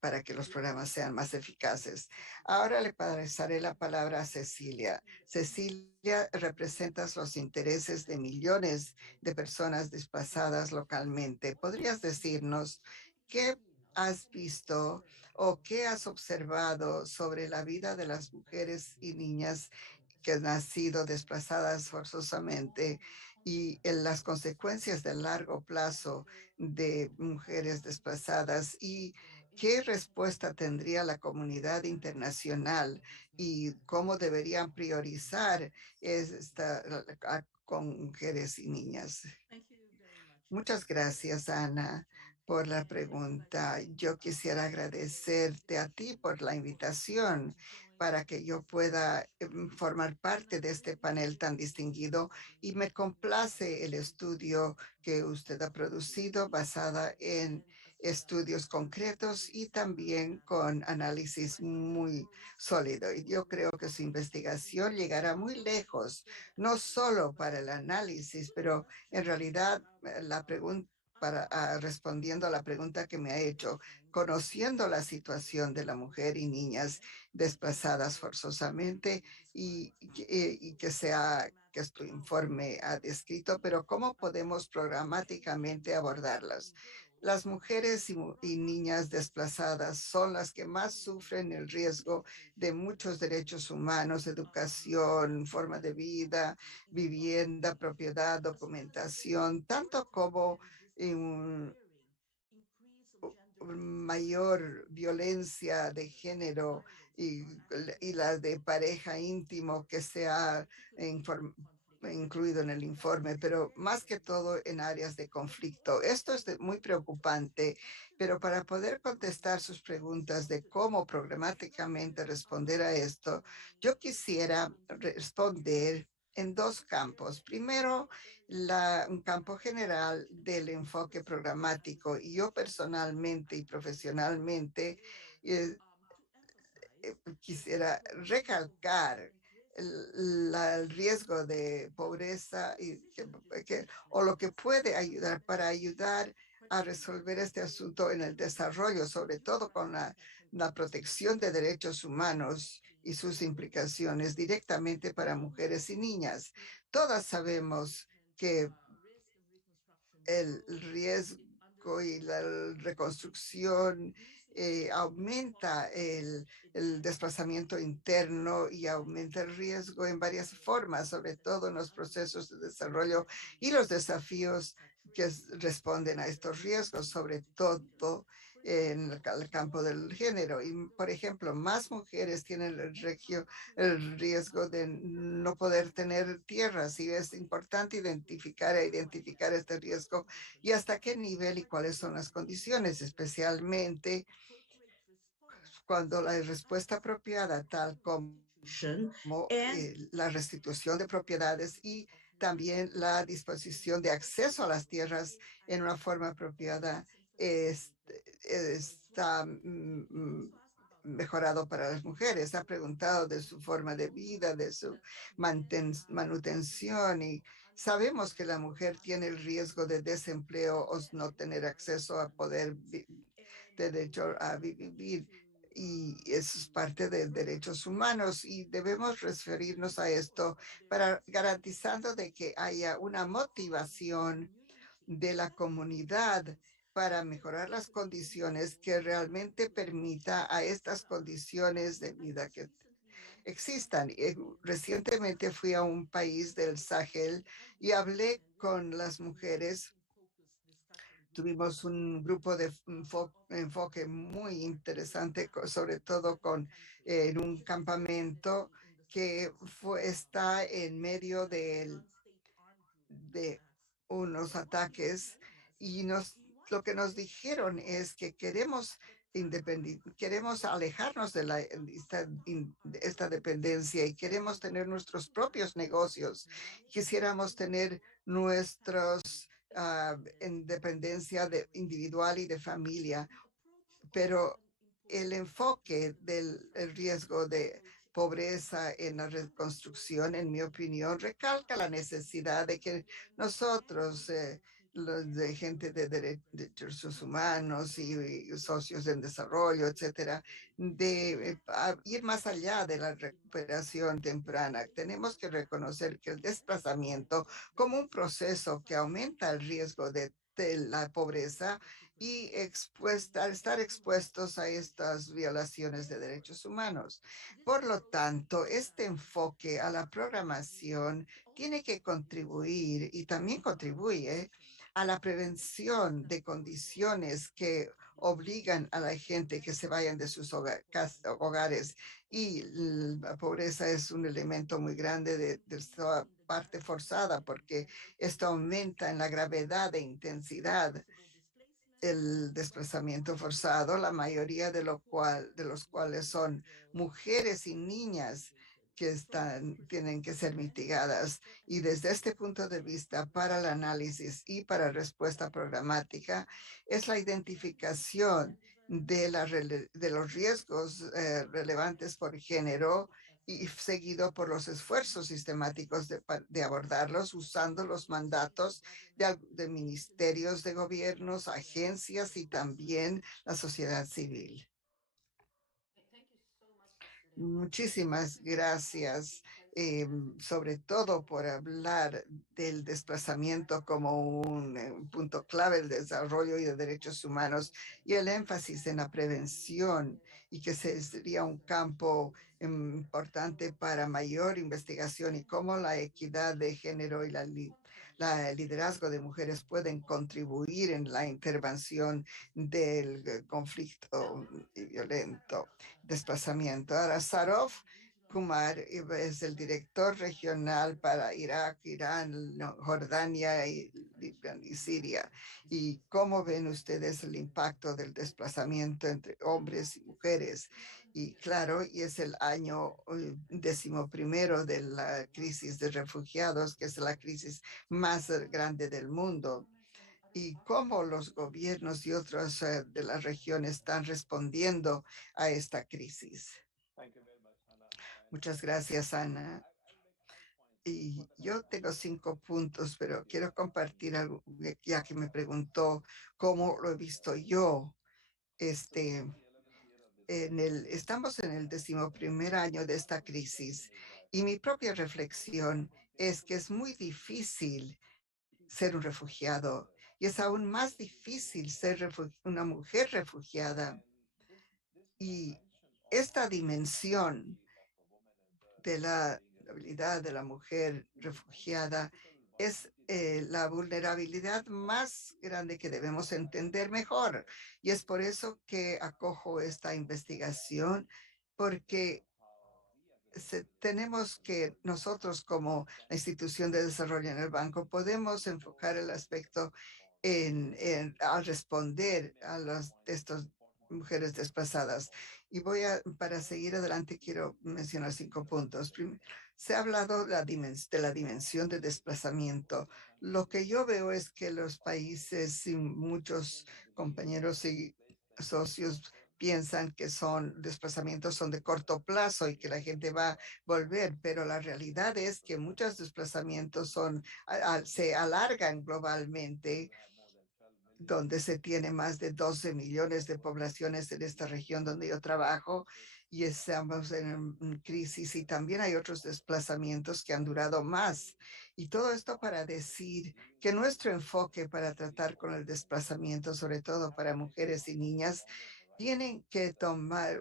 para que los programas sean más eficaces. Ahora le pasaré la palabra a Cecilia. Cecilia, representas los intereses de millones de personas desplazadas localmente. ¿Podrías decirnos qué has visto o qué has observado sobre la vida de las mujeres y niñas que han sido desplazadas forzosamente y en las consecuencias de largo plazo de mujeres desplazadas y qué respuesta tendría la comunidad internacional y cómo deberían priorizar con mujeres y niñas? Muchas gracias, Ana, por la pregunta. Yo quisiera agradecerte a ti por la invitación para que yo pueda formar parte de este panel tan distinguido y me complace el estudio que usted ha producido basada en estudios concretos y también con análisis muy sólido. Y yo creo que su investigación llegará muy lejos, no solo para el análisis, pero en realidad, la pregunta respondiendo a la pregunta que me ha hecho, conociendo la situación de la mujer y niñas desplazadas forzosamente y que sea que este informe ha descrito, pero cómo podemos programáticamente abordarlas. Las mujeres y niñas desplazadas son las que más sufren el riesgo de muchos derechos humanos, educación, forma de vida, vivienda, propiedad, documentación, tanto como un, mayor violencia de género y la de pareja íntimo que se ha incluido en el informe, pero más que todo en áreas de conflicto. Esto es muy preocupante, pero para poder contestar sus preguntas de cómo programáticamente responder a esto, yo quisiera responder en dos campos. Primero, un campo general del enfoque programático. Y yo personalmente y profesionalmente eh, quisiera recalcar el riesgo de pobreza o lo que puede ayudar para ayudar a resolver este asunto en el desarrollo, sobre todo con la protección de derechos humanos y sus implicaciones directamente para mujeres y niñas. Todas sabemos que el riesgo y la reconstrucción aumenta el desplazamiento interno y aumenta el riesgo en varias formas, sobre todo en los procesos de desarrollo y los desafíos responden a estos riesgos, sobre todo en el campo del género. Y, por ejemplo, más mujeres tienen el riesgo de no poder tener tierras y es importante identificar este riesgo y hasta qué nivel y cuáles son las condiciones, especialmente cuando la respuesta apropiada, tal como la restitución de propiedades y también la disposición de acceso a las tierras en una forma apropiada está mejorado para las mujeres. Ha preguntado de su forma de vida, de su manutención y sabemos que la mujer tiene el riesgo de desempleo o no tener acceso a poder derecho a vivir y eso es parte de derechos humanos y debemos referirnos a esto para garantizando de que haya una motivación de la comunidad para mejorar las condiciones que realmente permita a estas condiciones de vida que existan. Recientemente fui a un país del Sahel y hablé con las mujeres. Tuvimos un grupo de enfoque muy interesante, sobre todo en un campamento que está en medio de unos ataques y lo que nos dijeron es que queremos alejarnos de de esta dependencia y queremos tener nuestros propios negocios. Quisiéramos tener nuestros en dependencia individual y de familia, pero el enfoque del el riesgo de pobreza en la reconstrucción, en mi opinión, recalca la necesidad de que nosotros, los de gente de derechos humanos y socios en desarrollo, etcétera, de ir más allá de la recuperación temprana. Tenemos que reconocer que el desplazamiento como un proceso que aumenta el riesgo de la pobreza y estar expuestos a estas violaciones de derechos humanos. Por lo tanto, este enfoque a la programación tiene que contribuir y también contribuye a la prevención de condiciones que obligan a la gente que se vayan de sus hogares y la pobreza es un elemento muy grande de esta parte forzada porque esto aumenta en la gravedad e intensidad el desplazamiento forzado, la mayoría de los cuales son mujeres y niñas que tienen que ser mitigadas. Y desde este punto de vista, para el análisis y para respuesta programática, es la identificación de los riesgos relevantes por género y seguido por los esfuerzos sistemáticos de abordarlos usando los mandatos de ministerios de gobiernos, agencias y también la sociedad civil. Muchísimas gracias, sobre todo por hablar del desplazamiento como un punto clave del desarrollo y de derechos humanos y el énfasis en la prevención y que sería un campo importante para mayor investigación y cómo la equidad de género y el liderazgo de mujeres pueden contribuir en la intervención del conflicto violento desplazamiento. Ahora, Sarov Kumar es el director regional para Irak, Irán, Jordania y Siria. ¿Y cómo ven ustedes el impacto del desplazamiento entre hombres y mujeres? Y claro, y es el año 11º de la crisis de refugiados, que es la crisis más grande del mundo y cómo los gobiernos y otras de la región están respondiendo a esta crisis. Muchas gracias, Ana. Y yo tengo 5 puntos, pero quiero compartir algo, ya que me preguntó cómo lo he visto yo. Este, estamos en el 11º año de esta crisis y mi propia reflexión es que es muy difícil ser un refugiado y es aún más difícil ser una mujer refugiada. Y esta dimensión de la habilidad de la mujer refugiada es la vulnerabilidad más grande que debemos entender mejor. Y es por eso que acojo esta investigación, porque tenemos que nosotros como la institución de desarrollo en el banco podemos enfocar el aspecto al responder a las de estas mujeres desplazadas. Y para seguir adelante, quiero mencionar 5 puntos. Se ha hablado de la dimensión de desplazamiento. Lo que yo veo es que los países y muchos compañeros y socios piensan que son desplazamientos son de corto plazo y que la gente va a volver, pero la realidad es que muchos desplazamientos se alargan globalmente, donde se tiene más de 12 millones de poblaciones en esta región donde yo trabajo y estamos en crisis, y también hay otros desplazamientos que han durado más. Y todo esto para decir que nuestro enfoque para tratar con el desplazamiento, sobre todo para mujeres y niñas, tienen que tener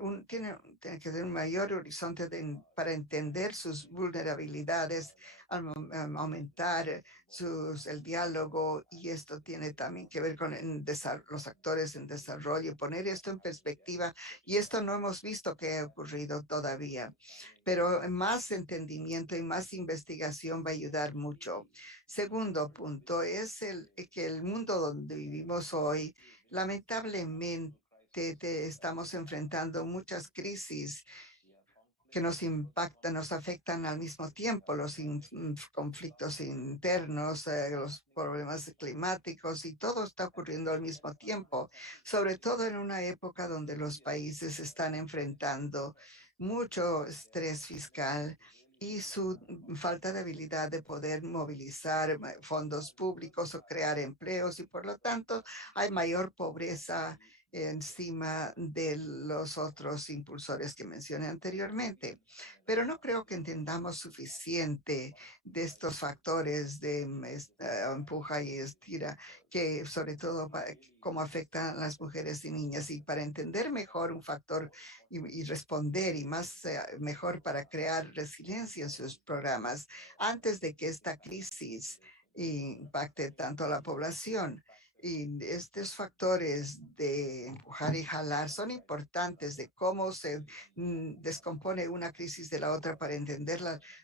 un mayor horizonte para entender sus vulnerabilidades, aumentar el diálogo, y esto tiene también que ver con los actores en desarrollo, poner esto en perspectiva, y esto no hemos visto que ha ocurrido todavía, pero más entendimiento y más investigación va a ayudar mucho. Segundo punto es que el mundo donde vivimos hoy, lamentablemente, estamos enfrentando muchas crisis que nos impactan, nos afectan al mismo tiempo, conflictos internos, los problemas climáticos, y todo está ocurriendo al mismo tiempo, sobre todo en una época donde los países están enfrentando mucho estrés fiscal y su falta de habilidad de poder movilizar fondos públicos o crear empleos, y por lo tanto hay mayor pobreza encima de los otros impulsores que mencioné anteriormente. Pero no creo que entendamos suficiente de estos factores de empuja y estira, que sobre todo cómo afectan a las mujeres y niñas. Y para entender mejor un factor y responder y más mejor para crear resiliencia en sus programas antes de que esta crisis impacte tanto a la población. Y estos factores de empujar y jalar son importantes, de cómo se descompone una crisis de la otra para entender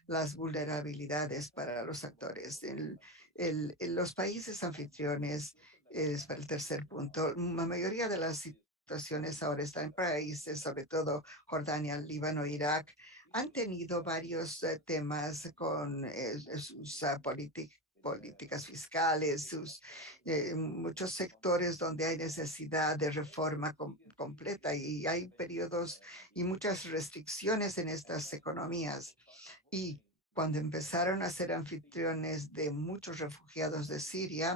las vulnerabilidades para los actores. En los países anfitriones, es el tercer punto, la mayoría de las situaciones ahora están en países, sobre todo Jordania, Líbano, Irak, han tenido varios temas con sus políticas fiscales, muchos sectores donde hay necesidad de reforma completa, y hay periodos y muchas restricciones en estas economías. Y cuando empezaron a ser anfitriones de muchos refugiados de Siria,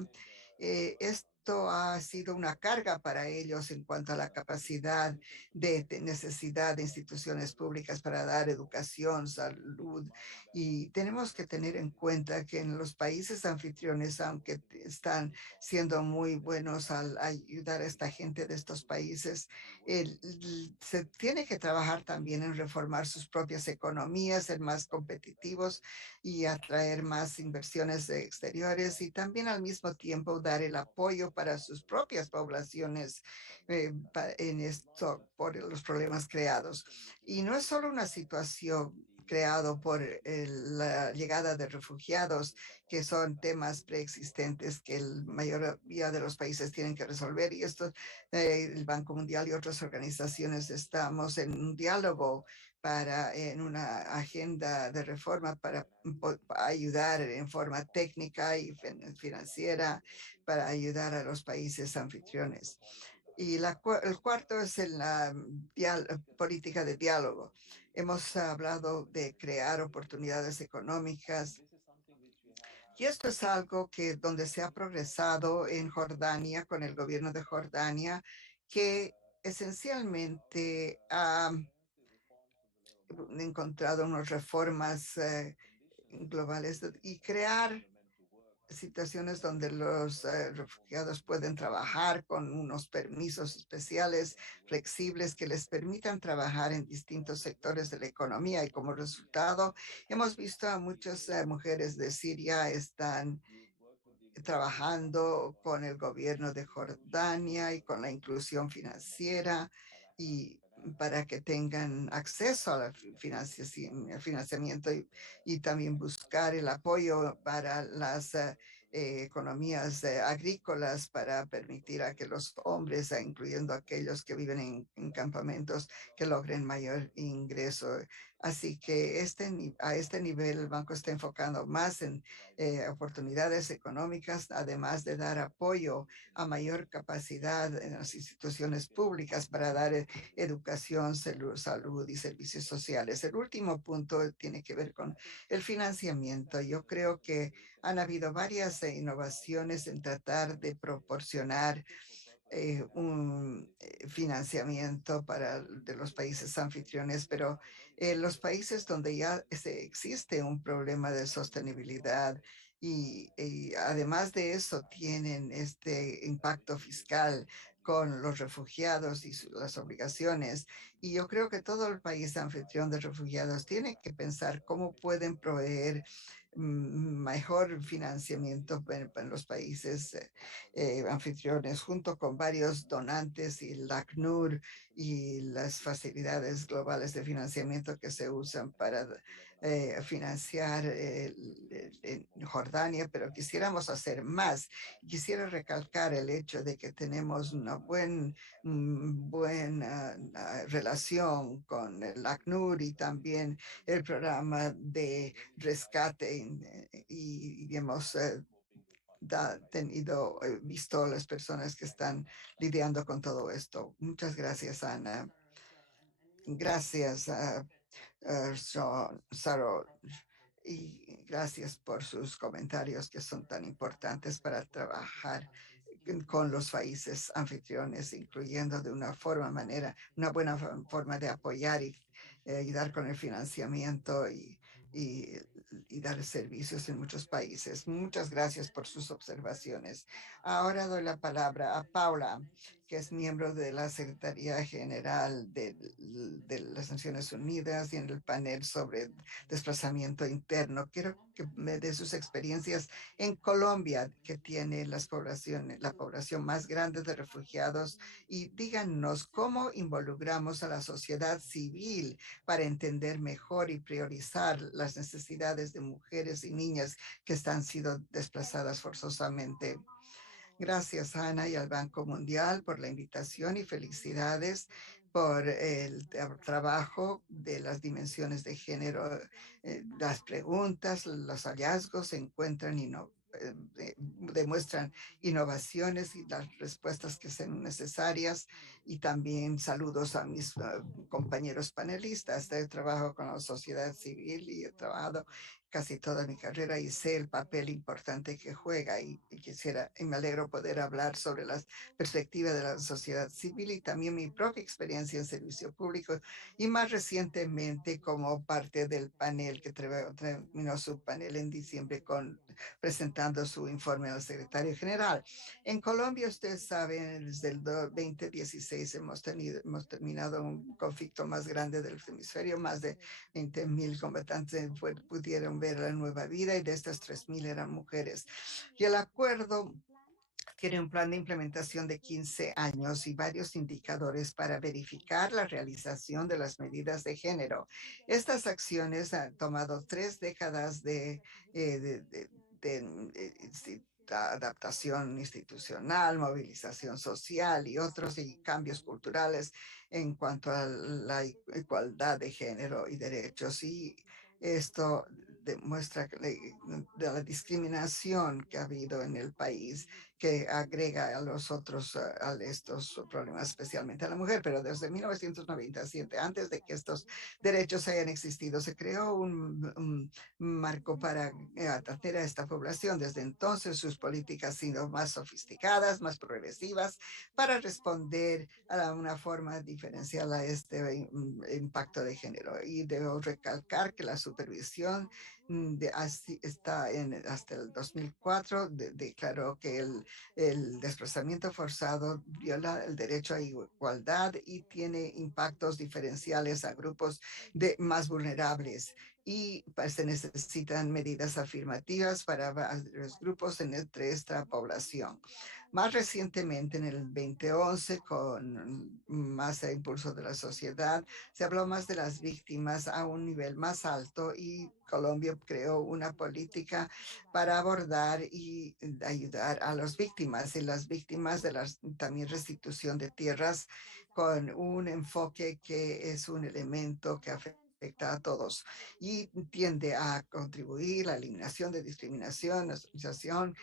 esto ha sido una carga para ellos en cuanto a la capacidad de necesidad de instituciones públicas para dar educación, salud. Y tenemos que tener en cuenta que en los países anfitriones, aunque están siendo muy buenos al ayudar a esta gente de estos países, se tiene que trabajar también en reformar sus propias economías, ser más competitivos y atraer más inversiones exteriores, y también al mismo tiempo dar el apoyo para sus propias poblaciones en esto por los problemas creados. Y no es solo una situación creado por la llegada de refugiados, que son temas preexistentes que la mayoría de los países tienen que resolver. Y esto, el Banco Mundial y otras organizaciones estamos en un diálogo en una agenda de reforma para ayudar en forma técnica y financiera para ayudar a los países anfitriones. Y el cuarto es en la política de diálogo. Hemos hablado de crear oportunidades económicas, y esto es algo que donde se ha progresado en Jordania con el gobierno de Jordania, que esencialmente ha encontrado unas reformas globales y crear situaciones donde los refugiados pueden trabajar con unos permisos especiales, flexibles, que les permitan trabajar en distintos sectores de la economía. Y como resultado, hemos visto a muchas mujeres de Siria están trabajando con el gobierno de Jordania y con la inclusión financiera y para que tengan acceso a la al financiamiento y también buscar el apoyo para las economías agrícolas para permitir a que los hombres, incluyendo aquellos que viven en campamentos, que logren mayor ingreso. Así que a este nivel el banco está enfocando más en oportunidades económicas, además de dar apoyo a mayor capacidad en las instituciones públicas para dar educación, salud y servicios sociales. El último punto tiene que ver con el financiamiento. Yo creo que han habido varias innovaciones en tratar de proporcionar un financiamiento de los países anfitriones, pero los países donde ya existe un problema de sostenibilidad y además de eso tienen este impacto fiscal con los refugiados y las obligaciones. Y yo creo que todo el país anfitrión de refugiados tiene que pensar cómo pueden proveer mejor financiamiento para los países anfitriones, junto con varios donantes y el ACNUR y las facilidades globales de financiamiento que se usan para financiar en Jordania, pero quisiéramos hacer más. Quisiera recalcar el hecho de que tenemos una buena relación con el ACNUR y también el programa de rescate y hemos tenido, visto las personas que están lidiando con todo esto. Muchas gracias, Ana. Gracias, Saro, y gracias por sus comentarios que son tan importantes para trabajar con los países anfitriones, incluyendo de una buena forma de apoyar y ayudar con el financiamiento y, y dar servicios en muchos países. Muchas gracias por sus observaciones. Ahora doy la palabra a Paula, que es miembro de la Secretaría General de las Naciones Unidas y en el panel sobre desplazamiento interno. Quiero que me dé sus experiencias en Colombia, que tiene la población más grande de refugiados, y díganos cómo involucramos a la sociedad civil para entender mejor y priorizar las necesidades de mujeres y niñas que están siendo desplazadas forzosamente. Gracias, Ana, y al Banco Mundial por la invitación y felicidades por el trabajo de las dimensiones de género. Las preguntas, los hallazgos se encuentran y no demuestran innovaciones y las respuestas que sean necesarias. Y también saludos a mis compañeros panelistas. Trabajo con la sociedad civil y he trabajado casi toda mi carrera y sé el papel importante que juega y quisiera, y me alegro poder hablar sobre las perspectivas de la sociedad civil y también mi propia experiencia en servicio público y más recientemente como parte del panel que terminó su panel en diciembre presentando su informe al secretario general. En Colombia, ustedes saben, desde el 2016 hemos terminado un conflicto más grande del hemisferio, más de 20,000 combatantes pudieron ver la nueva vida y de estas 3,000 eran mujeres. Y el acuerdo tiene un plan de implementación de 15 años y varios indicadores para verificar la realización de las medidas de género. Estas acciones han tomado 3 décadas de adaptación institucional, movilización social y otros y cambios culturales en cuanto a la igualdad de género y derechos. Y esto demuestra de la discriminación que ha habido en el país, que agrega a los otros, a estos problemas, especialmente a la mujer. Pero desde 1997, antes de que estos derechos hayan existido, se creó un marco para atender a esta población. Desde entonces, sus políticas han sido más sofisticadas, más progresivas, para responder a una forma diferencial a este impacto de género. Y debo recalcar que la supervisión está hasta el 2004, declaró que el desplazamiento forzado viola el derecho a igualdad y tiene impactos diferenciales a grupos más vulnerables y pues, se necesitan medidas afirmativas para varios grupos entre esta población. Más recientemente, en el 2011, con más impulso de la sociedad, se habló más de las víctimas a un nivel más alto y Colombia creó una política para abordar y ayudar a las víctimas y las víctimas de la también restitución de tierras con un enfoque que es un elemento que afecta a todos y tiende a contribuir a la eliminación de discriminación, asociación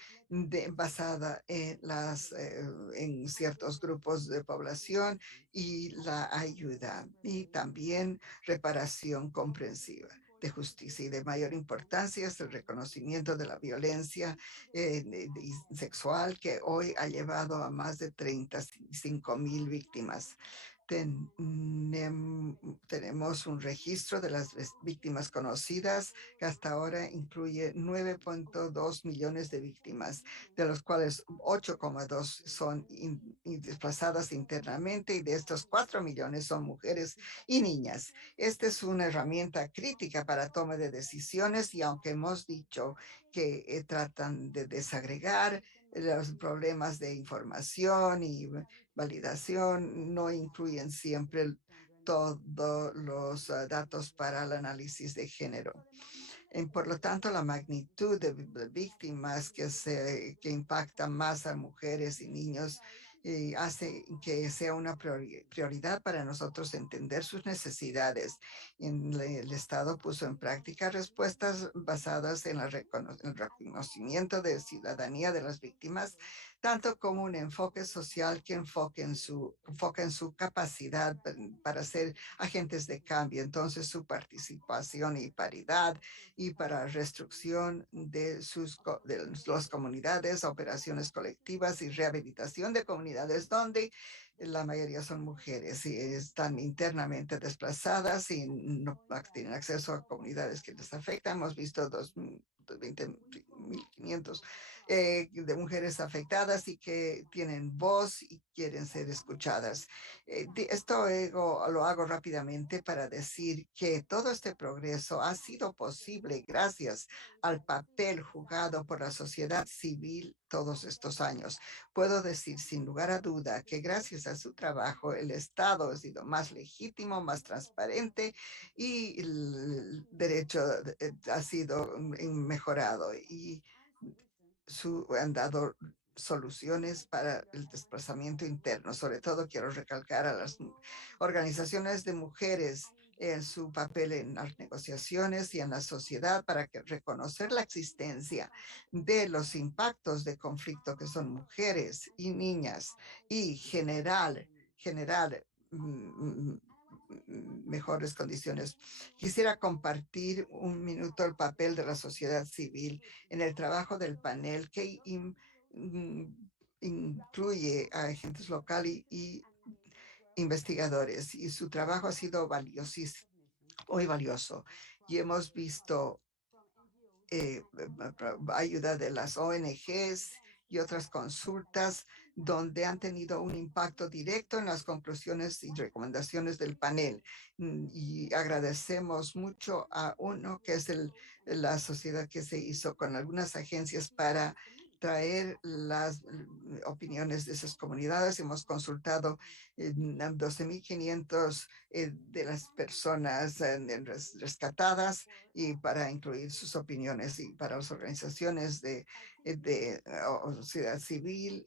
basada en ciertos grupos de población y la ayuda y también reparación comprensiva de justicia y de mayor importancia es el reconocimiento de la violencia sexual que hoy ha llevado a más de 35,000 víctimas. Tenemos un registro de las víctimas conocidas que hasta ahora incluye 9,2 millones de víctimas, de los cuales 8,2 son desplazadas internamente y de estos 4 millones son mujeres y niñas. Esta es una herramienta crítica para toma de decisiones y aunque hemos dicho que tratan de desagregar los problemas de información y validación, no incluyen siempre todos los datos para el análisis de género. Por lo tanto, la magnitud de víctimas que impactan más a mujeres y niños hace que sea una prioridad para nosotros entender sus necesidades. El Estado puso en práctica respuestas basadas en el reconocimiento de ciudadanía de las víctimas, tanto como un enfoque social que enfoque en su capacidad para ser agentes de cambio. Entonces, su participación y paridad y para reestructuración de las comunidades, operaciones colectivas y rehabilitación de comunidades donde la mayoría son mujeres y están internamente desplazadas y no tienen acceso a comunidades que les afectan. Hemos visto 20.500 de mujeres afectadas y que tienen voz y quieren ser escuchadas. Esto lo hago rápidamente para decir que todo este progreso ha sido posible gracias al papel jugado por la sociedad civil todos estos años. Puedo decir sin lugar a duda que gracias a su trabajo el Estado ha sido más legítimo, más transparente y el derecho ha sido mejorado y han dado soluciones para el desplazamiento interno. Sobre todo quiero recalcar a las organizaciones de mujeres en su papel en las negociaciones y en la sociedad para reconocer la existencia de los impactos de conflicto que son mujeres y niñas y generar mejores condiciones. Quisiera compartir un minuto el papel de la sociedad civil en el trabajo del panel que incluye a agentes locales y investigadores y su trabajo ha sido valiosísimo, muy valioso y hemos visto ayuda de las ONGs y otras consultas donde han tenido un impacto directo en las conclusiones y recomendaciones del panel. Y agradecemos mucho a uno que es la sociedad que se hizo con algunas agencias para traer las opiniones de esas comunidades. Hemos consultado 12.500 de las personas rescatadas y para incluir sus opiniones y para las organizaciones de sociedad civil,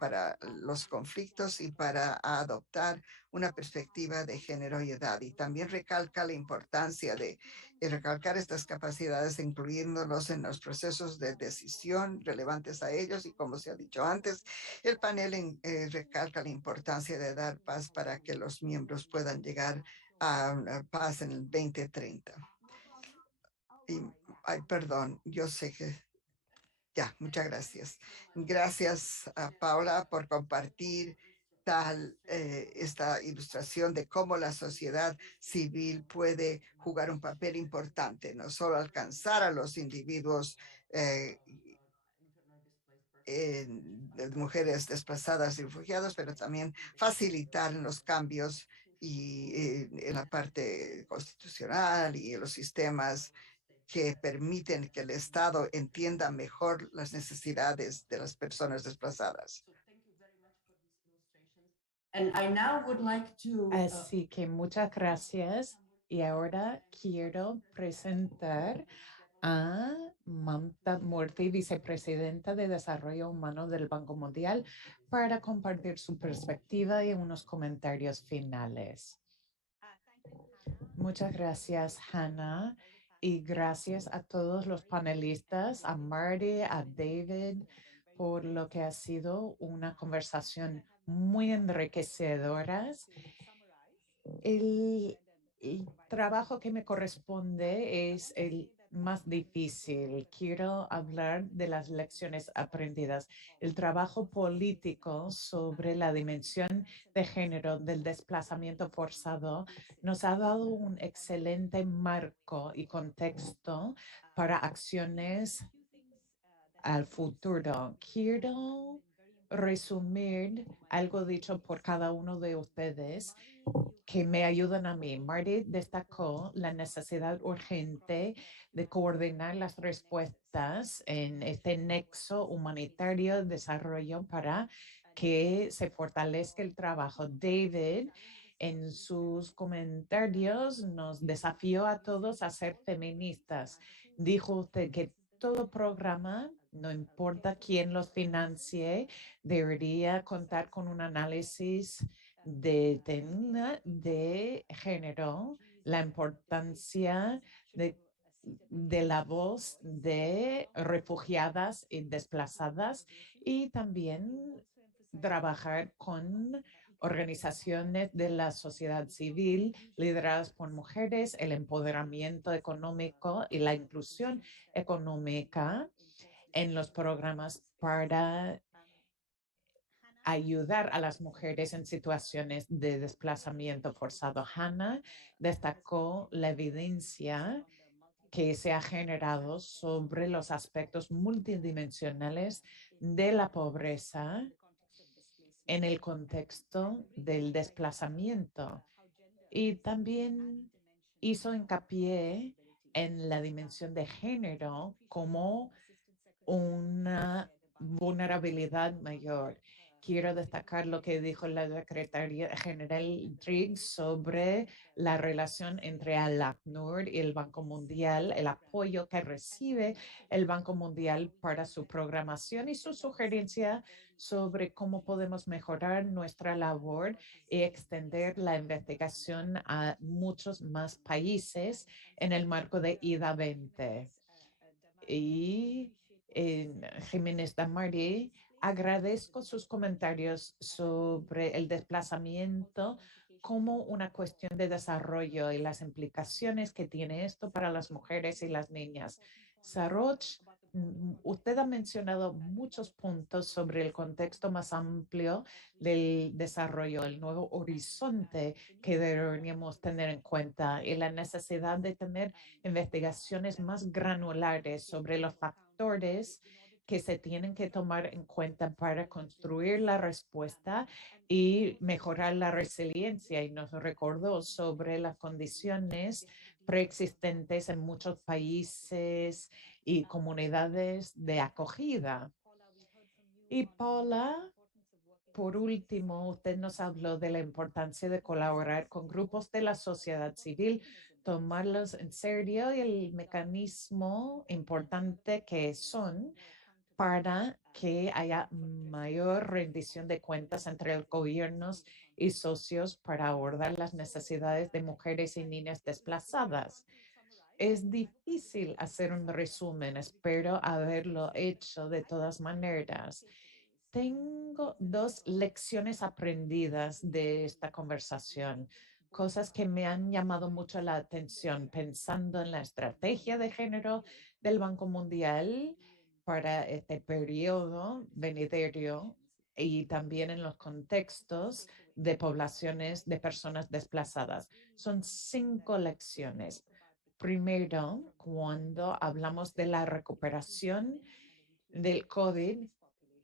para los conflictos y para adoptar una perspectiva de género y edad. Y también recalca la importancia de recalcar estas capacidades, incluyéndolos en los procesos de decisión relevantes a ellos. Y como se ha dicho antes, el panel recalca la importancia de dar paz para que los miembros puedan llegar a paz en el 2030. Y, ay, perdón, yo sé que ya, muchas gracias. Gracias a Paula por compartir esta ilustración de cómo la sociedad civil puede jugar un papel importante, no solo alcanzar a los individuos de mujeres desplazadas y refugiados, pero también facilitar los cambios y en la parte constitucional y en los sistemas que permiten que el Estado entienda mejor las necesidades de las personas desplazadas. Así que muchas gracias. Y ahora quiero presentar a Mamta Murthy, vicepresidenta de Desarrollo Humano del Banco Mundial, para compartir su perspectiva y unos comentarios finales. Muchas gracias, Hannah, y gracias a todos los panelistas, a Marty, a David, por lo que ha sido una conversación muy enriquecedora. El trabajo que me corresponde es el más difícil. Quiero hablar de las lecciones aprendidas. El trabajo político sobre la dimensión de género del desplazamiento forzado nos ha dado un excelente marco y contexto para acciones al futuro. Quiero resumir algo dicho por cada uno de ustedes que me ayudan a mí. Marty destacó la necesidad urgente de coordinar las respuestas en este nexo humanitario de desarrollo para que se fortalezca el trabajo. David, en sus comentarios, nos desafió a todos a ser feministas. Dijo usted que todo programa, no importa quién los financie, debería contar con un análisis de género, la importancia de la voz de refugiadas y desplazadas y también trabajar con organizaciones de la sociedad civil lideradas por mujeres, el empoderamiento económico y la inclusión económica en los programas para ayudar a las mujeres en situaciones de desplazamiento forzado. Hannah destacó la evidencia que se ha generado sobre los aspectos multidimensionales de la pobreza en el contexto del desplazamiento y también hizo hincapié en la dimensión de género como una vulnerabilidad mayor. Quiero destacar lo que dijo la secretaria general Triggs sobre la relación entre el ACNUR y el Banco Mundial, el apoyo que recibe el Banco Mundial para su programación y su sugerencia sobre cómo podemos mejorar nuestra labor y extender la investigación a muchos más países en el marco de IDA 20. Y Jiménez Damari, agradezco sus comentarios sobre el desplazamiento como una cuestión de desarrollo y las implicaciones que tiene esto para las mujeres y las niñas. Saroch, usted ha mencionado muchos puntos sobre el contexto más amplio del desarrollo, el nuevo horizonte que deberíamos tener en cuenta y la necesidad de tener investigaciones más granulares sobre los factores que se tienen que tomar en cuenta para construir la respuesta y mejorar la resiliencia. Y nos recordó sobre las condiciones preexistentes en muchos países y comunidades de acogida. Y Paula, por último, usted nos habló de la importancia de colaborar con grupos de la sociedad civil, tomarlos en serio y el mecanismo importante que son para que haya mayor rendición de cuentas entre los gobiernos y socios para abordar las necesidades de mujeres y niñas desplazadas. Es difícil hacer un resumen, espero haberlo hecho de todas maneras. Tengo dos lecciones aprendidas de esta conversación, cosas que me han llamado mucho la atención pensando en la estrategia de género del Banco Mundial para este periodo venidero y también en los contextos de poblaciones de personas desplazadas. Son 5 lecciones. Primero, cuando hablamos de la recuperación del COVID,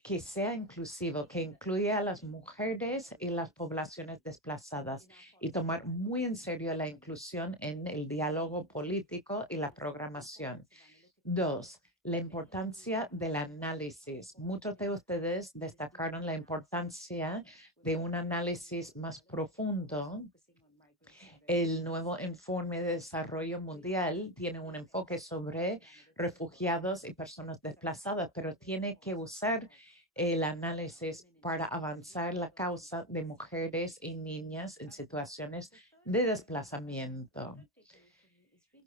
que sea inclusivo, que incluya a las mujeres y las poblaciones desplazadas y tomar muy en serio la inclusión en el diálogo político y la programación. 2, la importancia del análisis. Muchos de ustedes destacaron la importancia de un análisis más profundo. El nuevo informe de desarrollo mundial tiene un enfoque sobre refugiados y personas desplazadas, pero tiene que usar el análisis para avanzar la causa de mujeres y niñas en situaciones de desplazamiento.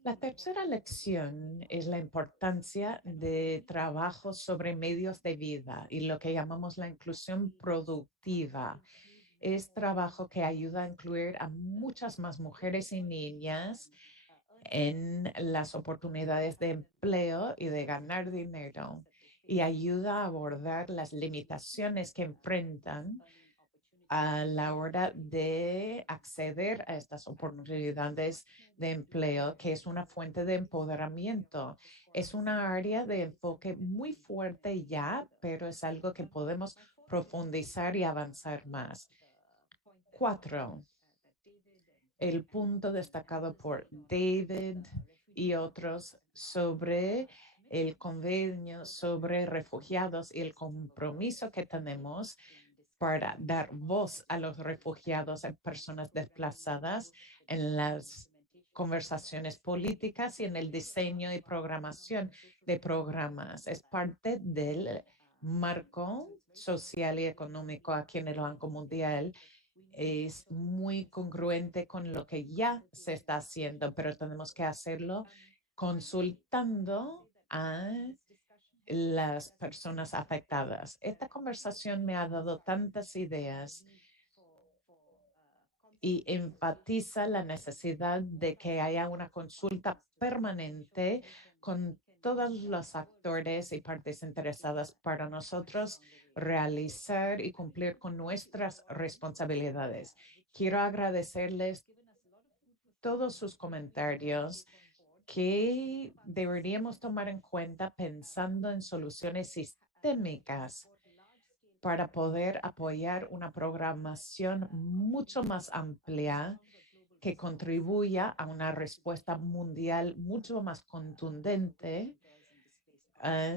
La tercera lección es la importancia de trabajo sobre medios de vida y lo que llamamos la inclusión productiva. Es trabajo que ayuda a incluir a muchas más mujeres y niñas en las oportunidades de empleo y de ganar dinero y ayuda a abordar las limitaciones que enfrentan a la hora de acceder a estas oportunidades de empleo, que es una fuente de empoderamiento. Es una área de enfoque muy fuerte ya, pero es algo que podemos profundizar y avanzar más. 4, el punto destacado por David y otros sobre el convenio sobre refugiados y el compromiso que tenemos para dar voz a los refugiados y personas desplazadas en las conversaciones políticas y en el diseño y programación de programas. Es parte del marco social y económico aquí en el Banco Mundial. Es muy congruente con lo que ya se está haciendo, pero tenemos que hacerlo consultando a las personas afectadas. Esta conversación me ha dado tantas ideas y enfatiza la necesidad de que haya una consulta permanente con todos los actores y partes interesadas para nosotros realizar y cumplir con nuestras responsabilidades. Quiero agradecerles todos sus comentarios que deberíamos tomar en cuenta pensando en soluciones sistémicas para poder apoyar una programación mucho más amplia que contribuya a una respuesta mundial mucho más contundente a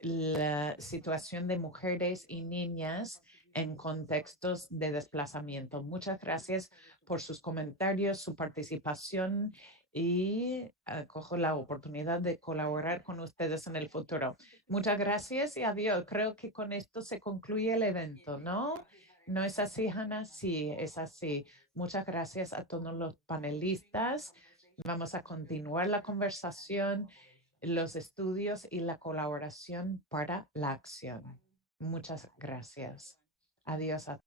la situación de mujeres y niñas en contextos de desplazamiento. Muchas gracias por sus comentarios, su participación y cojo la oportunidad de colaborar con ustedes en el futuro. Muchas gracias y adiós. Creo que con esto se concluye el evento, ¿no? ¿No es así, Hannah? Sí, es así. Muchas gracias a todos los panelistas. Vamos a continuar la conversación, los estudios y la colaboración para la acción. Muchas gracias. Adiós a